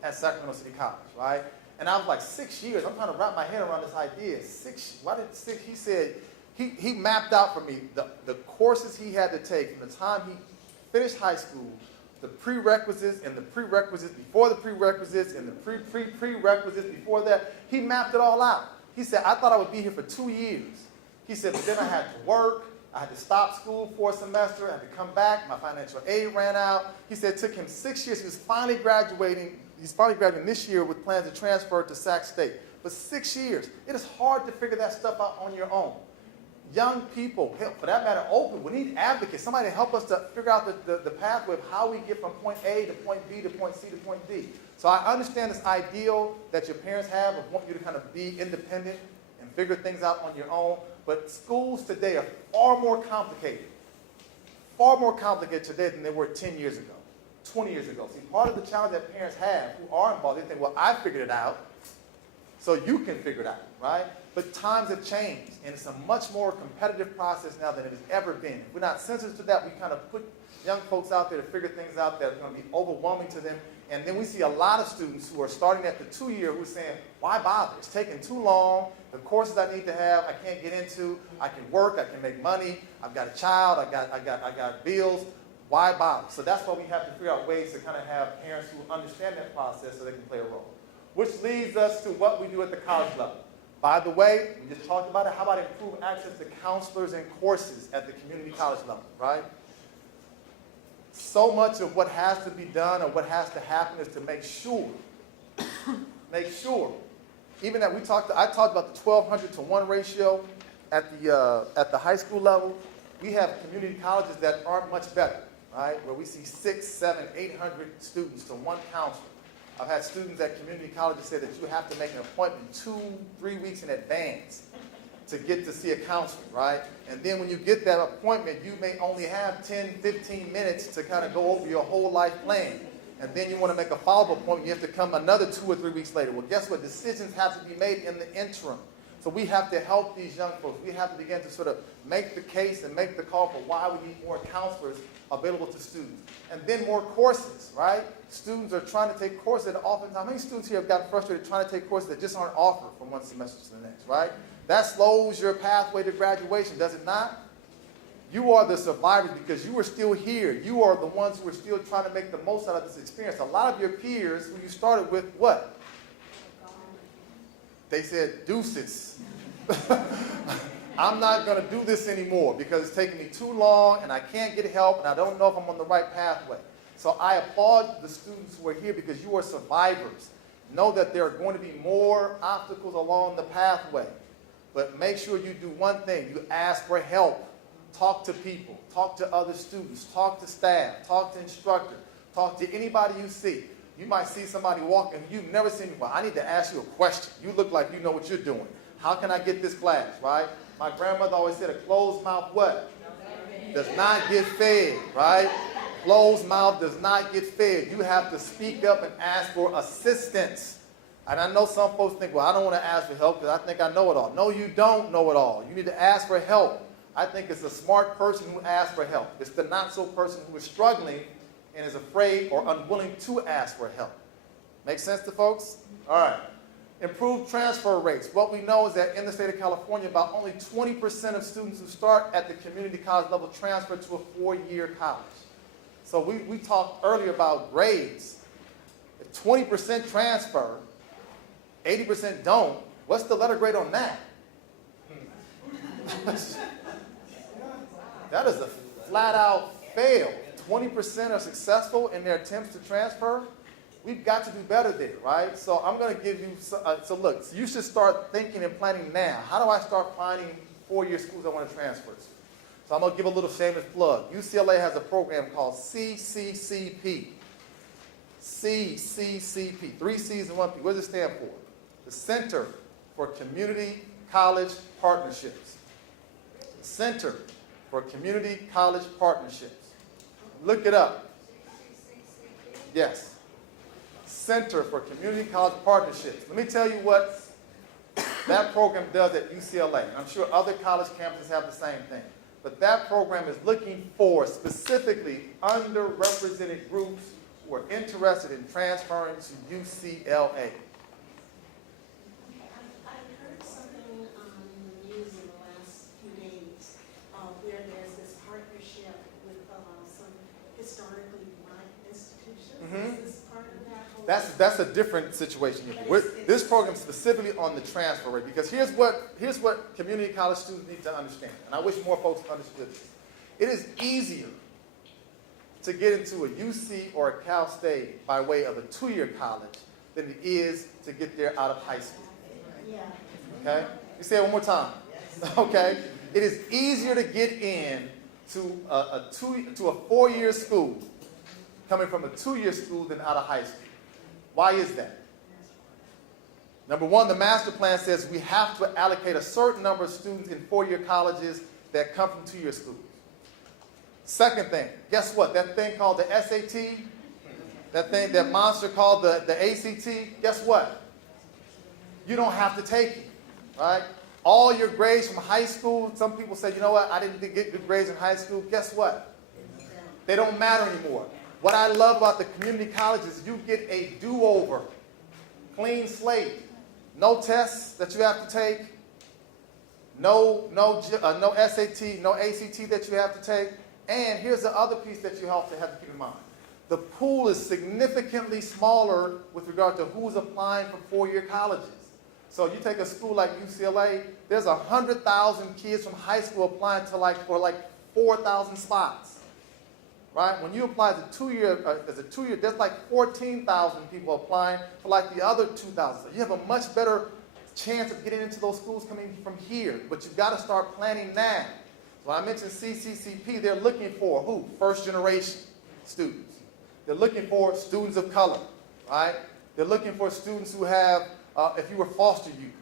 at Sacramento City College, right? And I was like, 6 years? I'm trying to wrap my head around this idea. Why did 6? He said, he mapped out for me the courses he had to take from the time he finished high school, the prerequisites and the prerequisites before the prerequisites and the prerequisites before that. He mapped it all out. He said, I thought I would be here for 2 years. He said, but then I had to work. I had to stop school for a semester. I had to come back. My financial aid ran out. He said it took him 6 years. He was finally graduating. He's finally graduating this year with plans to transfer to Sac State. But 6 years. It is hard to figure that stuff out on your own. Young people, for that matter, open. We need advocates, somebody to help us to figure out the pathway of how we get from point A to point B to point C to point D. So I understand this ideal that your parents have of wanting you to kind of be independent and figure things out on your own. But schools today are far more complicated today than they were 10 years ago, 20 years ago. See, part of the challenge that parents have who are involved, they think, well, I figured it out, so you can figure it out, right? But times have changed, and it's a much more competitive process now than it has ever been. If we're not sensitive to that, we kind of put young folks out there to figure things out that are going to be overwhelming to them. And then we see a lot of students who are starting at the 2-year who are saying, why bother? It's taking too long. The courses I need to have, I can't get into. I can work. I can make money. I've got a child. I got bills. Why bother? So that's why we have to figure out ways to kind of have parents who understand that process so they can play a role. Which leads us to what we do at the college level. By the way, we just talked about it. How about improve access to counselors and courses at the community college level, right? So much of what has to be done or what has to happen is to make sure, even that I talked about the 1,200 to 1 ratio at the high school level. We have community colleges that aren't much better, right? Where we see 600, 700, 800 students to 1 counselor. I've had students at community colleges say that you have to make an appointment 2-3 weeks in advance to get to see a counselor, right? And then when you get that appointment, you may only have 10, 15 minutes to kind of go over your whole life plan. And then you want to make a follow-up appointment, you have to come another 2 or 3 weeks later. Well, guess what? Decisions have to be made in the interim. So we have to help these young folks. We have to begin to sort of make the case and make the call for why we need more counselors available to students. And then more courses, right? Students are trying to take courses that oftentimes, how many students here have gotten frustrated trying to take courses that just aren't offered from one semester to the next, right? That slows your pathway to graduation, does it not? You are the survivors because you are still here. You are the ones who are still trying to make the most out of this experience. A lot of your peers who you started with, what? They said, deuces. I'm not going to do this anymore because it's taking me too long and I can't get help and I don't know if I'm on the right pathway. So I applaud the students who are here because you are survivors. Know that there are going to be more obstacles along the pathway. But make sure you do one thing. You ask for help. Talk to people. Talk to other students. Talk to staff. Talk to instructors. Talk to anybody you see. You might see somebody walking you've never seen before. I need to ask you a question. You look like you know what you're doing. How can I get this class, right? My grandmother always said a closed mouth what? Does not get fed, right? Closed mouth does not get fed. You have to speak up and ask for assistance. And I know some folks think, well, I don't want to ask for help because I think I know it all. No, you don't know it all. You need to ask for help. I think it's the smart person who asks for help. It's the not-so person who is struggling and is afraid or unwilling to ask for help. Make sense to folks? All right. Improved transfer rates. What we know is that in the state of California, about only 20% of students who start at the community college level transfer to a 4-year college. So we talked earlier about grades. If 20% transfer, 80% don't, what's the letter grade on that? That is a flat-out fail. 20% are successful in their attempts to transfer. We've got to do better there, right? So I'm going to give you, so look, you should start thinking and planning now. How do I start finding 4-year schools I want to transfer to? So I'm going to give a little shameless plug. UCLA has a program called CCCP. CCCP, 3 C's and 1 P. What does it stand for? The Center for Community College Partnerships. The Center for Community College Partnerships. Look it up. Yes. Center for Community College Partnerships. Let me tell you what that program does at UCLA. I'm sure other college campuses have the same thing. But that program is looking for specifically underrepresented groups who are interested in transferring to UCLA. I've heard something on the news in the last few days where there's this partnership with some historically black institutions. Mm-hmm. Is this part of that whole? That's a different situation here. This program is specifically on the transfer rate because here's what community college students need to understand, and I wish more folks understood this. It is easier to get into a UC or a Cal State by way of a 2-year college than it is to get there out of high school. Yeah. Okay? You say it one more time. Okay? It is easier to get in to a 4-year school coming from a 2-year school than out of high school. Why is that? Number one, the master plan says we have to allocate a certain number of students in 4-year colleges that come from 2-year schools. Second thing, guess what? That thing called the SAT, that monster called the ACT, guess what? You don't have to take it, right? All your grades from high school, some people say, you know what, I didn't get good grades in high school. Guess what? They don't matter anymore. What I love about the community colleges is you get a do-over, clean slate, no tests that you have to take, no SAT, no ACT that you have to take. And here's the other piece that you have to keep in mind. The pool is significantly smaller with regard to who's applying for 4-year colleges. So you take a school like UCLA, there's 100,000 kids from high school applying for like 4,000 spots. Right? When you apply as a two-year, there's like 14,000 people applying for like the other 2,000. So you have a much better chance of getting into those schools coming from here. But you've got to start planning now. When I mentioned CCCP, they're looking for who? First generation students. They're looking for students of color, right? They're looking for students who have, if you were foster youth,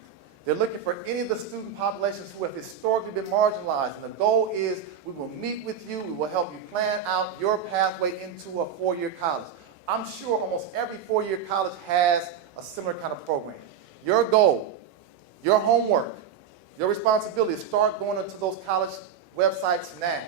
they're looking for any of the student populations who have historically been marginalized. And the goal is we will meet with you, we will help you plan out your pathway into a four-year college. I'm sure almost every four-year college has a similar kind of program. Your goal, your homework, your responsibility is start going into those college websites now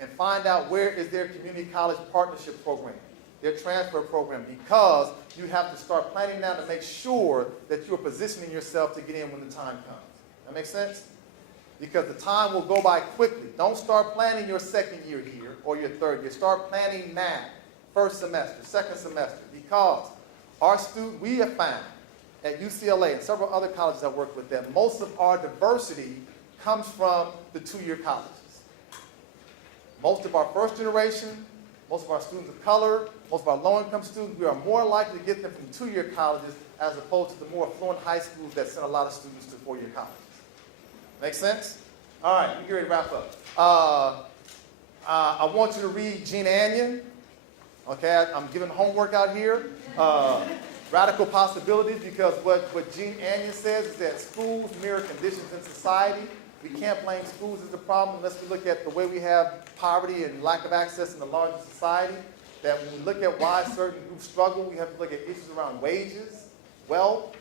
and find out where is their community college partnership program, their transfer program, because you have to start planning now to make sure that you're positioning yourself to get in when the time comes. That makes sense? Because the time will go by quickly. Don't start planning your second year here or your third year. Start planning now. First semester, second semester. Because we have found at UCLA and several other colleges that work with them, most of our diversity comes from the two-year colleges. Most of our first generation, most of our students of color, most of our low-income students, we are more likely to get them from two-year colleges as opposed to the more affluent high schools that send a lot of students to four-year colleges. Make sense? All right, we're ready to wrap up. I want you to read Jean Anyon. Okay, I'm giving homework out here. Radical Possibilities, because what Jean Anyon says is that schools mirror conditions in society. We can't blame schools as the problem unless we look at the way we have poverty and lack of access in the larger society. That when we look at why certain groups struggle, we have to look at issues around wages, wealth,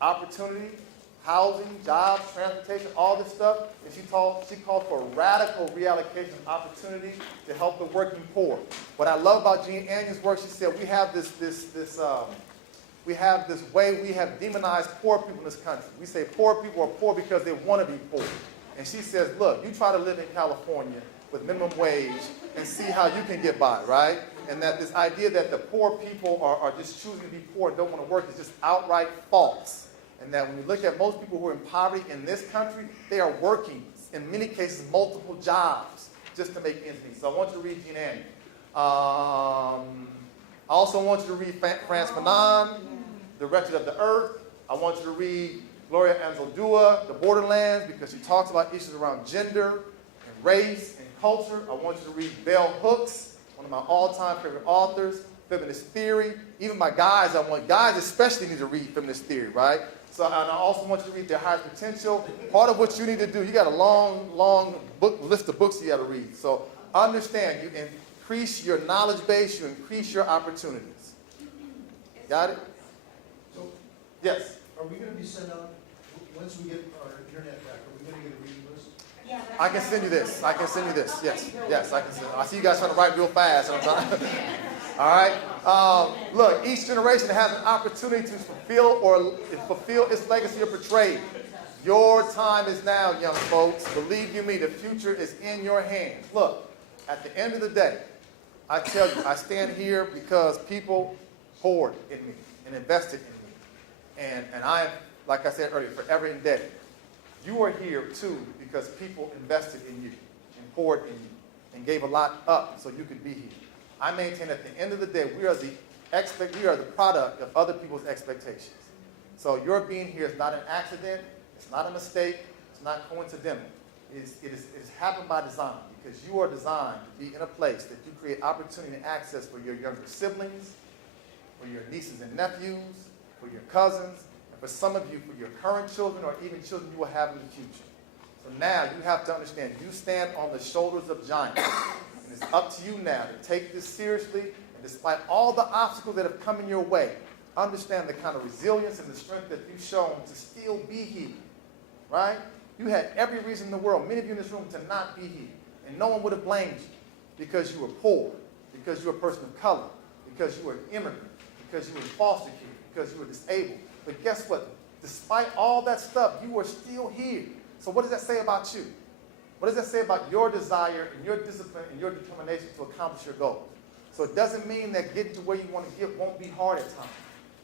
opportunity, housing, jobs, transportation, all this stuff. And she called for radical reallocation of opportunity to help the working poor. What I love about Jean Anyon's work, she said we have this way we have demonized poor people in this country. We say poor people are poor because they want to be poor. And she says, look, you try to live in California with minimum wage and see how you can get by, right? And that this idea that the poor people are just choosing to be poor and don't want to work is just outright false. And that when you look at most people who are in poverty in this country, they are working, in many cases, multiple jobs just to make ends meet. So I want you to read Jean Anyon. I also want you to read Frantz Fanon, The Wretched of the Earth. I want you to read Gloria Anzaldúa, The Borderlands, because she talks about issues around gender and race and culture. I want you to read Bell Hooks, one of my all-time favorite authors, Feminist Theory. Even my guys, guys especially need to read Feminist Theory, right? So, and I also want you to read Their Highest Potential. Part of what you need to do, you got a long list of books you got to read. So understand, you increase your knowledge base, you increase your opportunities. Got it? So, yes? are we going to be sent out, once we get our internet back, are we going to get a reading list? Yeah, I can send you this. I can send you this. Yes, I can send. I see you guys trying to write real fast. All right. Look, each generation has an opportunity to fulfill its legacy or portray. Your time is now, young folks. Believe you me, the future is in your hands. Look, at the end of the day, I tell you, I stand here because people poured in me and invested in me. And I am, like I said earlier, forever indebted. You are here, too, because people invested in you and poured in you and gave a lot up so you could be here. I maintain at the end of the day, we are the product of other people's expectations. So your being here is not an accident. It's not a mistake. It's not coincidental. It has happened by design because you are designed to be in a place that you create opportunity and access for your younger siblings, for your nieces and nephews, for your cousins, and for some of you, for your current children or even children you will have in the future. So now you have to understand, you stand on the shoulders of giants. And it's up to you now to take this seriously, and despite all the obstacles that have come in your way, understand the kind of resilience and the strength that you've shown to still be here, right? You had every reason in the world, many of you in this room, to not be here. And no one would have blamed you because you were poor, because you were a person of color, because you were an immigrant, because you were in foster care, because you were disabled. But guess what? Despite all that stuff, you are still here. So what does that say about you? What does that say about your desire and your discipline and your determination to accomplish your goals? So it doesn't mean that getting to where you want to get won't be hard at times.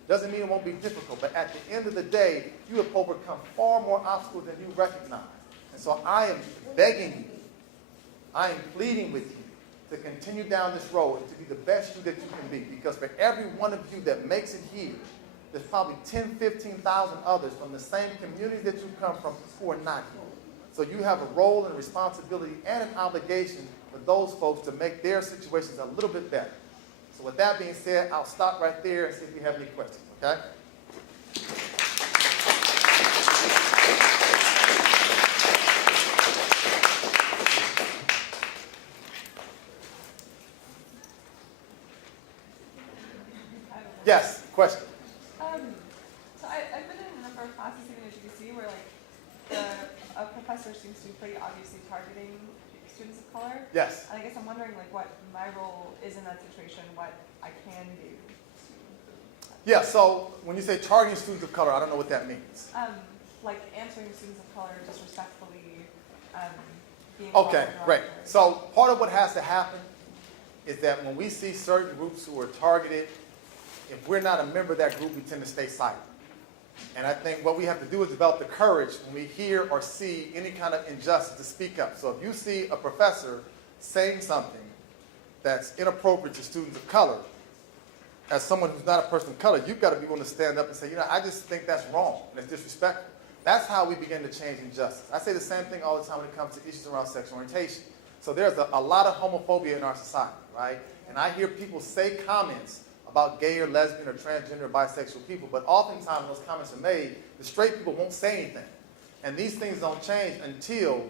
Doesn't mean it won't be difficult, but at the end of the day, you have overcome far more obstacles than you recognize. And so I am begging you, I am pleading with you to continue down this road and to be the best you that you can be. Because for every one of you that makes it here, there's probably 10, 15,000 others from the same communities that you come from who are not here. So you have a role and a responsibility and an obligation for those folks to make their situations a little bit better. So with that being said, I'll stop right there and see if you have any questions, okay? Yes, question. So I've been in a number of classes even at GBC where a professor seems to be pretty obviously targeting students of color. Yes. And I guess I'm wondering what my role is in that situation, what I can do to. Yeah, so when you say targeting students of color, I don't know what that means. Like answering students of color disrespectfully, being Okay, great. derogatory. So part of what has to happen is that when we see certain groups who are targeted, if we're not a member of that group, we tend to stay silent. And I think what we have to do is develop the courage when we hear or see any kind of injustice to speak up. So if you see a professor saying something that's inappropriate to students of color, as someone who's not a person of color, you've got to be willing to stand up and say, I just think that's wrong and it's disrespectful. That's how we begin to change injustice. I say the same thing all the time when it comes to issues around sexual orientation. So there's a lot of homophobia in our society, right? And I hear people say comments about gay or lesbian or transgender or bisexual people, but oftentimes when those comments are made, the straight people won't say anything. And these things don't change until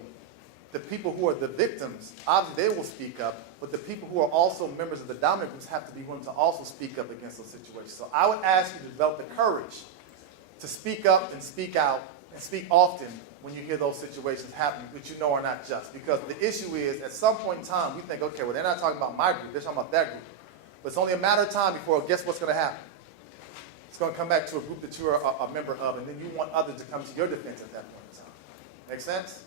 the people who are the victims, obviously they will speak up, but the people who are also members of the dominant groups have to be willing to also speak up against those situations. So I would ask you to develop the courage to speak up and speak out and speak often when you hear those situations happening, which you know are not just. Because the issue is, at some point in time, we think, okay, well, they're not talking about my group, they're talking about that group. But it's only a matter of time before, guess what's going to happen? It's going to come back to a group that you are a member of, and then you want others to come to your defense at that point in time. Make sense?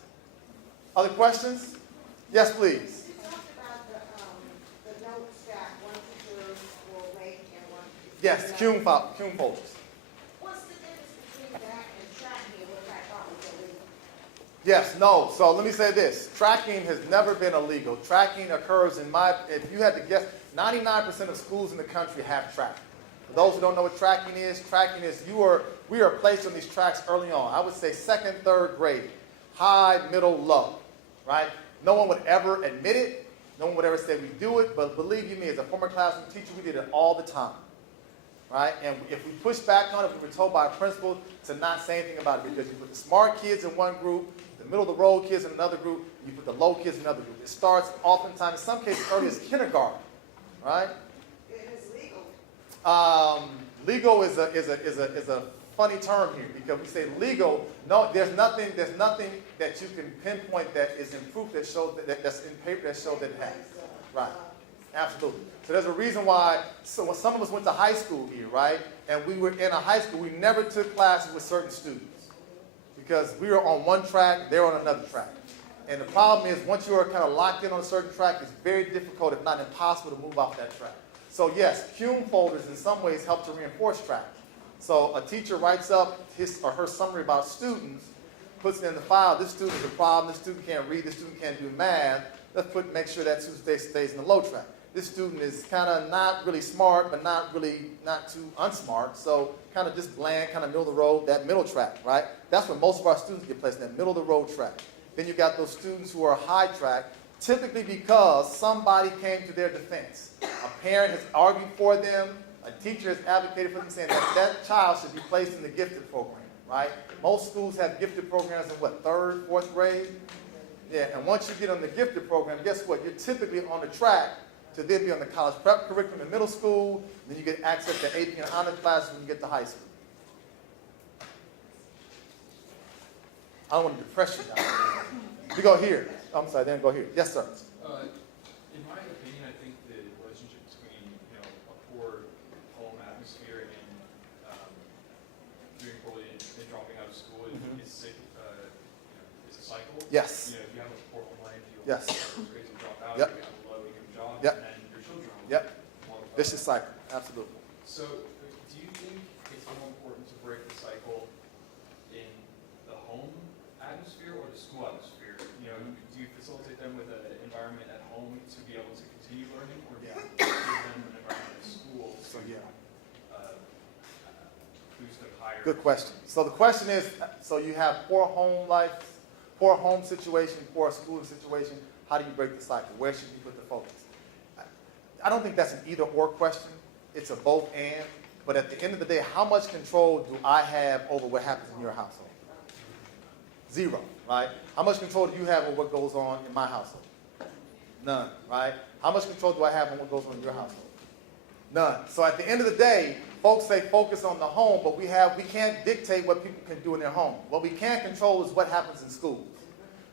Other questions? Yes, please. You talked about the notes that one teacher will make and one teacher. Yes, Cume folders. What's the difference between that and tracking, which I thought was illegal? Yes, no. So let me say this. Tracking has never been illegal. Tracking occurs if you had to guess, 99% of schools in the country have tracking. For those who don't know what tracking is we are placed on these tracks early on. I would say second, third grade, high, middle, low, right? No one would ever admit it. No one would ever say we do it, but believe you me, as a former classroom teacher, we did it all the time, right? And if we pushed back on it, we were told by a principal to not say anything about it because you put the smart kids in one group, the middle of the road kids in another group, you put the low kids in another group. It starts oftentimes, in some cases, early as kindergarten, right? It is legal. Legal is a funny term here because we say legal. No, there's nothing that you can pinpoint that is in proof that shows that's in paper that shows that it happens. Right. Absolutely. So there's a reason why. So when some of us went to high school here, right, and we were in a high school, we never took classes with certain students because we were on one track, they were on another track. And the problem is, once you are kind of locked in on a certain track, it's very difficult, if not impossible, to move off that track. So yes, Cume folders in some ways help to reinforce tracking. So a teacher writes up his or her summary about students, puts it in the file. This student is a problem. This student can't read. This student can't do math. Let's make sure that student stays in the low track. This student is kind of not really smart, but not too unsmart. So kind of just bland, kind of middle of the road, that middle track, right? That's where most of our students get placed, in that middle of the road track. Then you got those students who are high track, typically because somebody came to their defense. A parent has argued for them. A teacher has advocated for them, saying that child should be placed in the gifted program, right? Most schools have gifted programs in what, 3rd, 4th grade? Yeah, and once you get on the gifted program, guess what? You're typically on the track to then be on the college prep curriculum in middle school, then you get access to AP and honors classes when you get to high school. I don't want to depress you guys. You go here. I'm sorry, then go here. Yes, sir. In my opinion, I think the relationship between a poor home atmosphere and doing poorly and dropping out of school is a cycle. Yes. If you have a poor home life, you'll Yes. crazy drop out. Yep. You have a low income job, Yep. and then your children will Yep. multiply. Vicious cycle. Absolutely. So, do you think school atmosphere? You know, do you facilitate them with an environment at home to be able to continue learning, or do you give them an environment at school to boost them higher? Good question. So the question is, so you have poor home life, poor home situation, poor schooling situation. How do you break the cycle? Where should you put the focus? I don't think that's an either or question. It's a both and. But at the end of the day, how much control do I have over what happens in your household? Zero, right? How much control do you have over what goes on in my household? None, right? How much control do I have on what goes on in your household? None. So at the end of the day, folks say focus on the home, but we can't dictate what people can do in their home. What we can control is what happens in schools.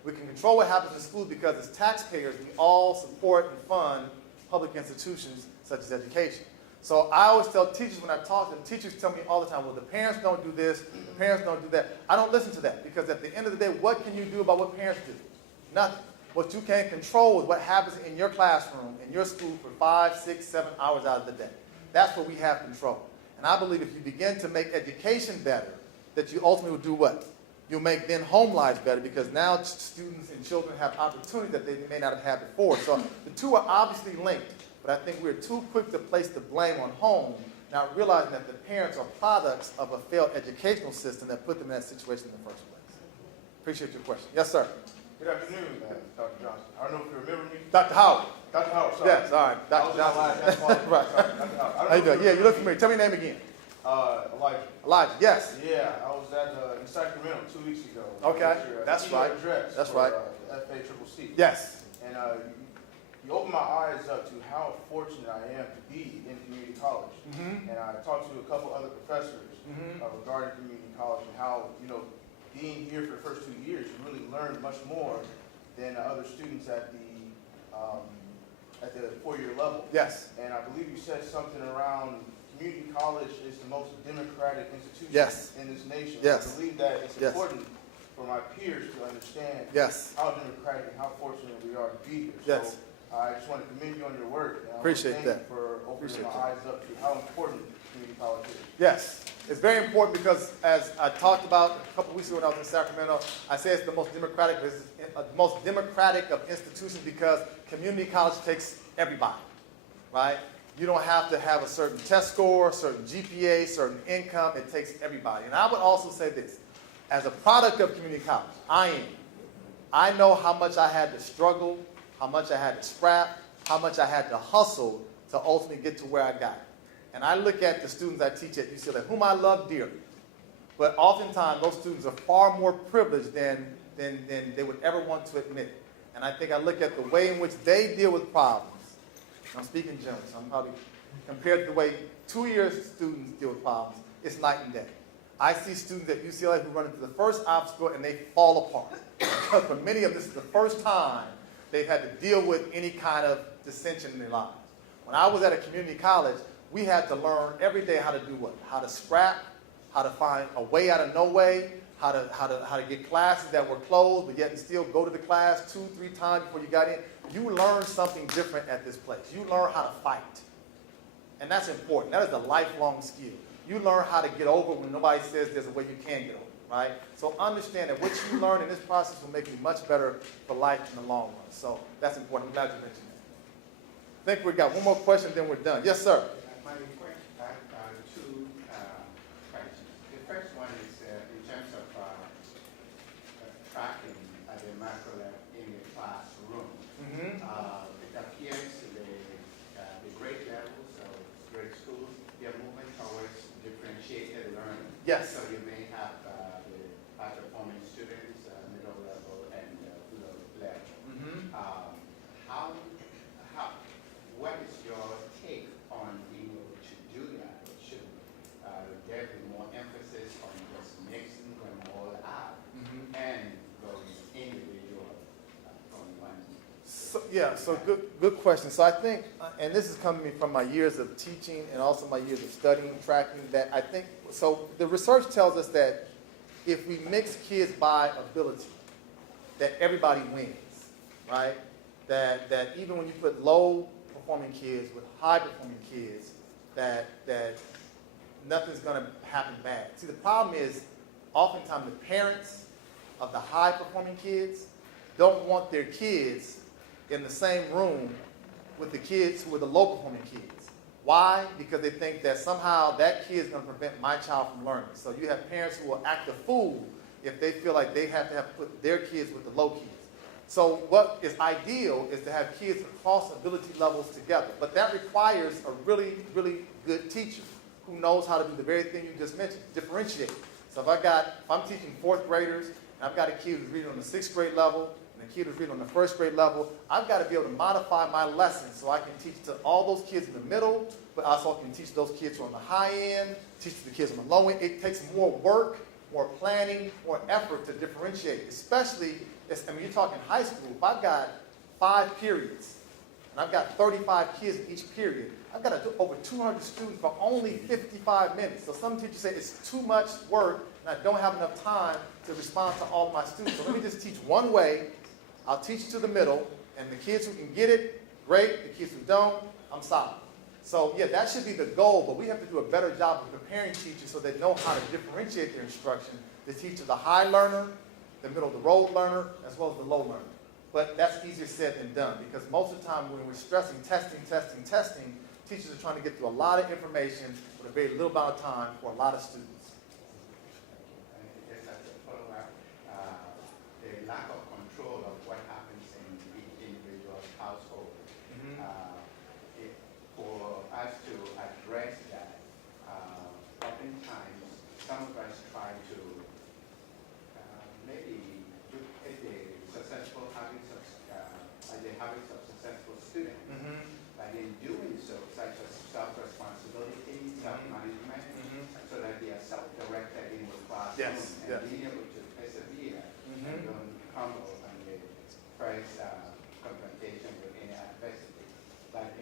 We can control what happens in schools because as taxpayers, we all support and fund public institutions such as education. So I always tell teachers when I talk to them, teachers tell me all the time, well, the parents don't do this, the parents don't do that. I don't listen to that because at the end of the day, what can you do about what parents do? Nothing. What you can control is what happens in your classroom, in your school for 5, 6, 7 hours out of the day. That's what we have control. And I believe if you begin to make education better, that you ultimately will do what? You'll make then home lives better because now students and children have opportunities that they may not have had before. So the two are obviously linked. But I think we're too quick to place the blame on home, not realizing that the parents are products of a failed educational system that put them in that situation in the first place. Appreciate your question. Yes, sir. Good afternoon, Dr. Johnson. I don't know if you remember me. Dr. Howard. Dr. Howard, sorry. Yes, all right. Dr. Johnson. Right. Sorry, Dr. Howard. How you doing? Yeah, you look familiar. Tell me your name again. Elijah. Elijah, yes. Yeah, I was in Sacramento 2 weeks ago. Okay, that's right. That's right. FACCC. Yes. And you opened my eyes up to how fortunate I am to be in community college. Mm-hmm. And I talked to a couple other professors regarding community college and how, being here for the first 2 years, you really learn much more than other students at the 4-year level. Yes. And I believe you said something around community college is the most democratic institution in this nation. Yes. I believe that it's important for my peers to understand how democratic and how fortunate we are to be here. Yes. So I just want to commend you on your work. And Appreciate that. Thank you for opening my eyes up to how important community college is. Yes. It's very important because, as I talked about a couple weeks ago when I was in Sacramento, I say it's the most democratic of institutions because community college takes everybody, right? You don't have to have a certain test score, certain GPA, certain income. It takes everybody. And I would also say this. As a product of community college, I know how much I had to struggle, how much I had to scrap, how much I had to hustle to ultimately get to where I got. And I look at the students I teach at UCLA, whom I love dearly. But oftentimes, those students are far more privileged than they would ever want to admit. And I think I look at the way in which they deal with problems. I'm speaking generally, so I'm probably, compared to the way 2-year students deal with problems, it's night and day. I see students at UCLA who run into the first obstacle and they fall apart. Because for many of them, this is the first time they've had to deal with any kind of dissension in their lives. When I was at a community college, we had to learn every day how to do what? How to scrap, how to find a way out of no way, how to get classes that were closed, but yet still go to the class 2, 3 times before you got in. You learn something different at this place. You learn how to fight. And that's important. That is a lifelong skill. You learn how to get over when nobody says there's a way you can get over, right? So understand that what you learn in this process will make you much better for life in the long run. So that's important. I'm glad you mentioned that. I think we've got one more question, then we're done. Yes, sir. My question, I have 2 questions. The first one is in terms of tracking the macro lab in the classroom. Mm-hmm. It appears the grade levels of grade schools, they're moving towards differentiated learning. Yes. So you may have the high-performing students, middle level, and low level. Mm-hmm. What is your take on being able to do that? Should there be more emphasis on just mixing them all out and going individual from one? So good question. So I think, and this is coming from my years of teaching and also my years of studying, tracking, that I think, so the research tells us that if we mix kids by ability, that everybody wins, right? That even when you put low performing kids with high performing kids, that nothing's going to happen bad. See, the problem is oftentimes the parents of the high-performing kids don't want their kids in the same room with the kids who are the low-performing kids. Why? Because they think that somehow that kid is going to prevent my child from learning. So you have parents who will act a fool if they feel like they have to put their kids with the low kids. So what is ideal is to have kids across ability levels together. But that requires a really, really good teacher who knows how to do the very thing you just mentioned, differentiate. So if I'm teaching fourth graders, and I've got a kid who's reading on the sixth grade level, and a kid who's reading on the first grade level, I've got to be able to modify my lessons so I can teach to all those kids in the middle, but also can teach those kids who are on the high end, teach the kids on the low end. It takes more work, more planning, more effort to differentiate, especially, you're talking high school. If I've got 5 periods, and I've got 35 kids in each period, I've got to do over 200 students for only 55 minutes. So some teachers say it's too much work, and I don't have enough time to respond to all of my students. So let me just teach one way. I'll teach to the middle, and the kids who can get it, great. The kids who don't, I'm sorry. So yeah, that should be the goal, but we have to do a better job of preparing teachers so they know how to differentiate their instruction to teach to the high learner, the middle of the road learner, as well as the low learner. But that's easier said than done, because most of the time when we're stressing testing, teachers are trying to get through a lot of information with a very little amount of time for a lot of students. Just as a follow-up, the lack of control of what happens in each individual household. For us to address that, oftentimes some of us try to maybe look at the habits of successful students. But in doing so, such as self-responsibility, self-management, so that they are self-directed in the classroom and being able to persevere and don't crumble on the first confrontation with any adversity. But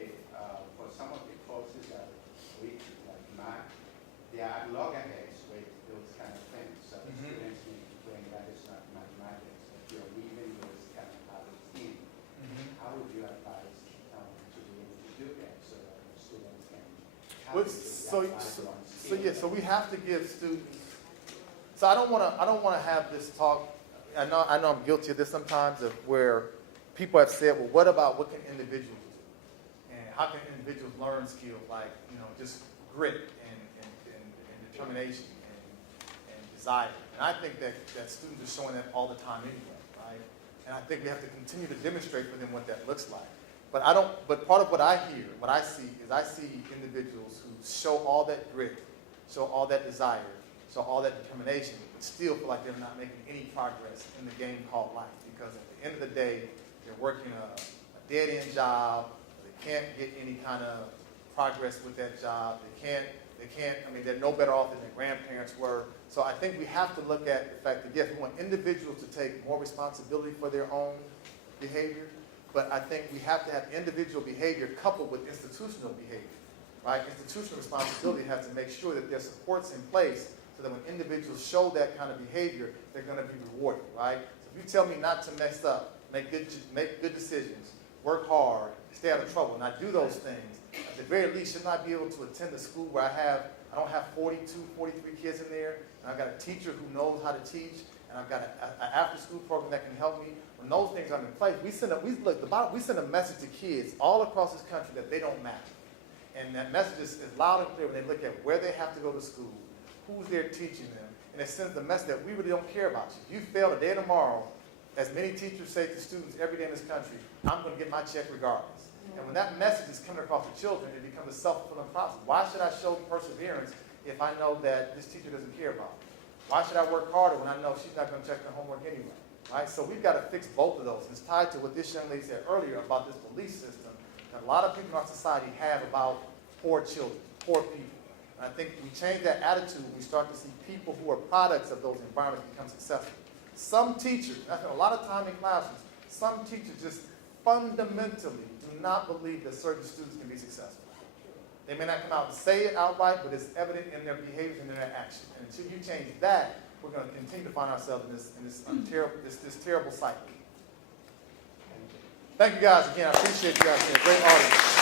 for some of the courses that we like math, they are at loggerheads with those kind of things. So students need to bring that is not mathematics, but you're weaving those kind of habits in. How would you advise to be able to do that so that the students can So we have to give students. So I don't want to have this talk. I know I'm guilty of this sometimes, of where people have said, well, what can individuals do? And how can individuals learn skills like, just grit and determination and desire? And I think that students are showing that all the time anyway, right? And I think we have to continue to demonstrate for them what that looks like. But part of what I hear, what I see, is I see individuals who show all that grit, show all that desire, show all that determination, but still feel like they're not making any progress in the game called life. Because at the end of the day, they're working a dead-end job. They can't get any kind of progress with that job. They're no better off than their grandparents were. So I think we have to look at the fact that, yes, we want individuals to take more responsibility for their own behavior, but I think we have to have individual behavior coupled with institutional behavior, right? Institutional responsibility has to make sure that there's supports in place so that when individuals show that kind of behavior, they're going to be rewarded, right? So if you tell me not to mess up, make good decisions, work hard, stay out of trouble, and I do those things, at the very least, should not be able to attend a school where I don't have 42, 43 kids in there, and I've got a teacher who knows how to teach, and I've got an after-school program that can help me. When those things are in place, we send a message to kids all across this country that they don't matter. And that message is loud and clear when they look at where they have to go to school, who's there teaching them, and it sends the message that we really don't care about you. If you fail today or tomorrow, as many teachers say to students every day in this country, I'm going to get my check regardless. And when that message is coming across the children, it becomes a self-fulfilling prophecy. Why should I show perseverance if I know that this teacher doesn't care about me? Why should I work harder when I know she's not going to check her homework anyway? Right? So we've got to fix both of those. And it's tied to what this young lady said earlier about this belief system that a lot of people in our society have about poor children, poor people. And I think we change that attitude when we start to see people who are products of those environments become successful. Some teachers, I spent a lot of time in classrooms, some teachers just fundamentally do not believe that certain students can be successful. They may not come out and say it outright, but it's evident in their behaviors and in their actions. And until you change that, we're going to continue to find ourselves in this terrible cycle. Thank you guys again. I appreciate you guys being a great audience.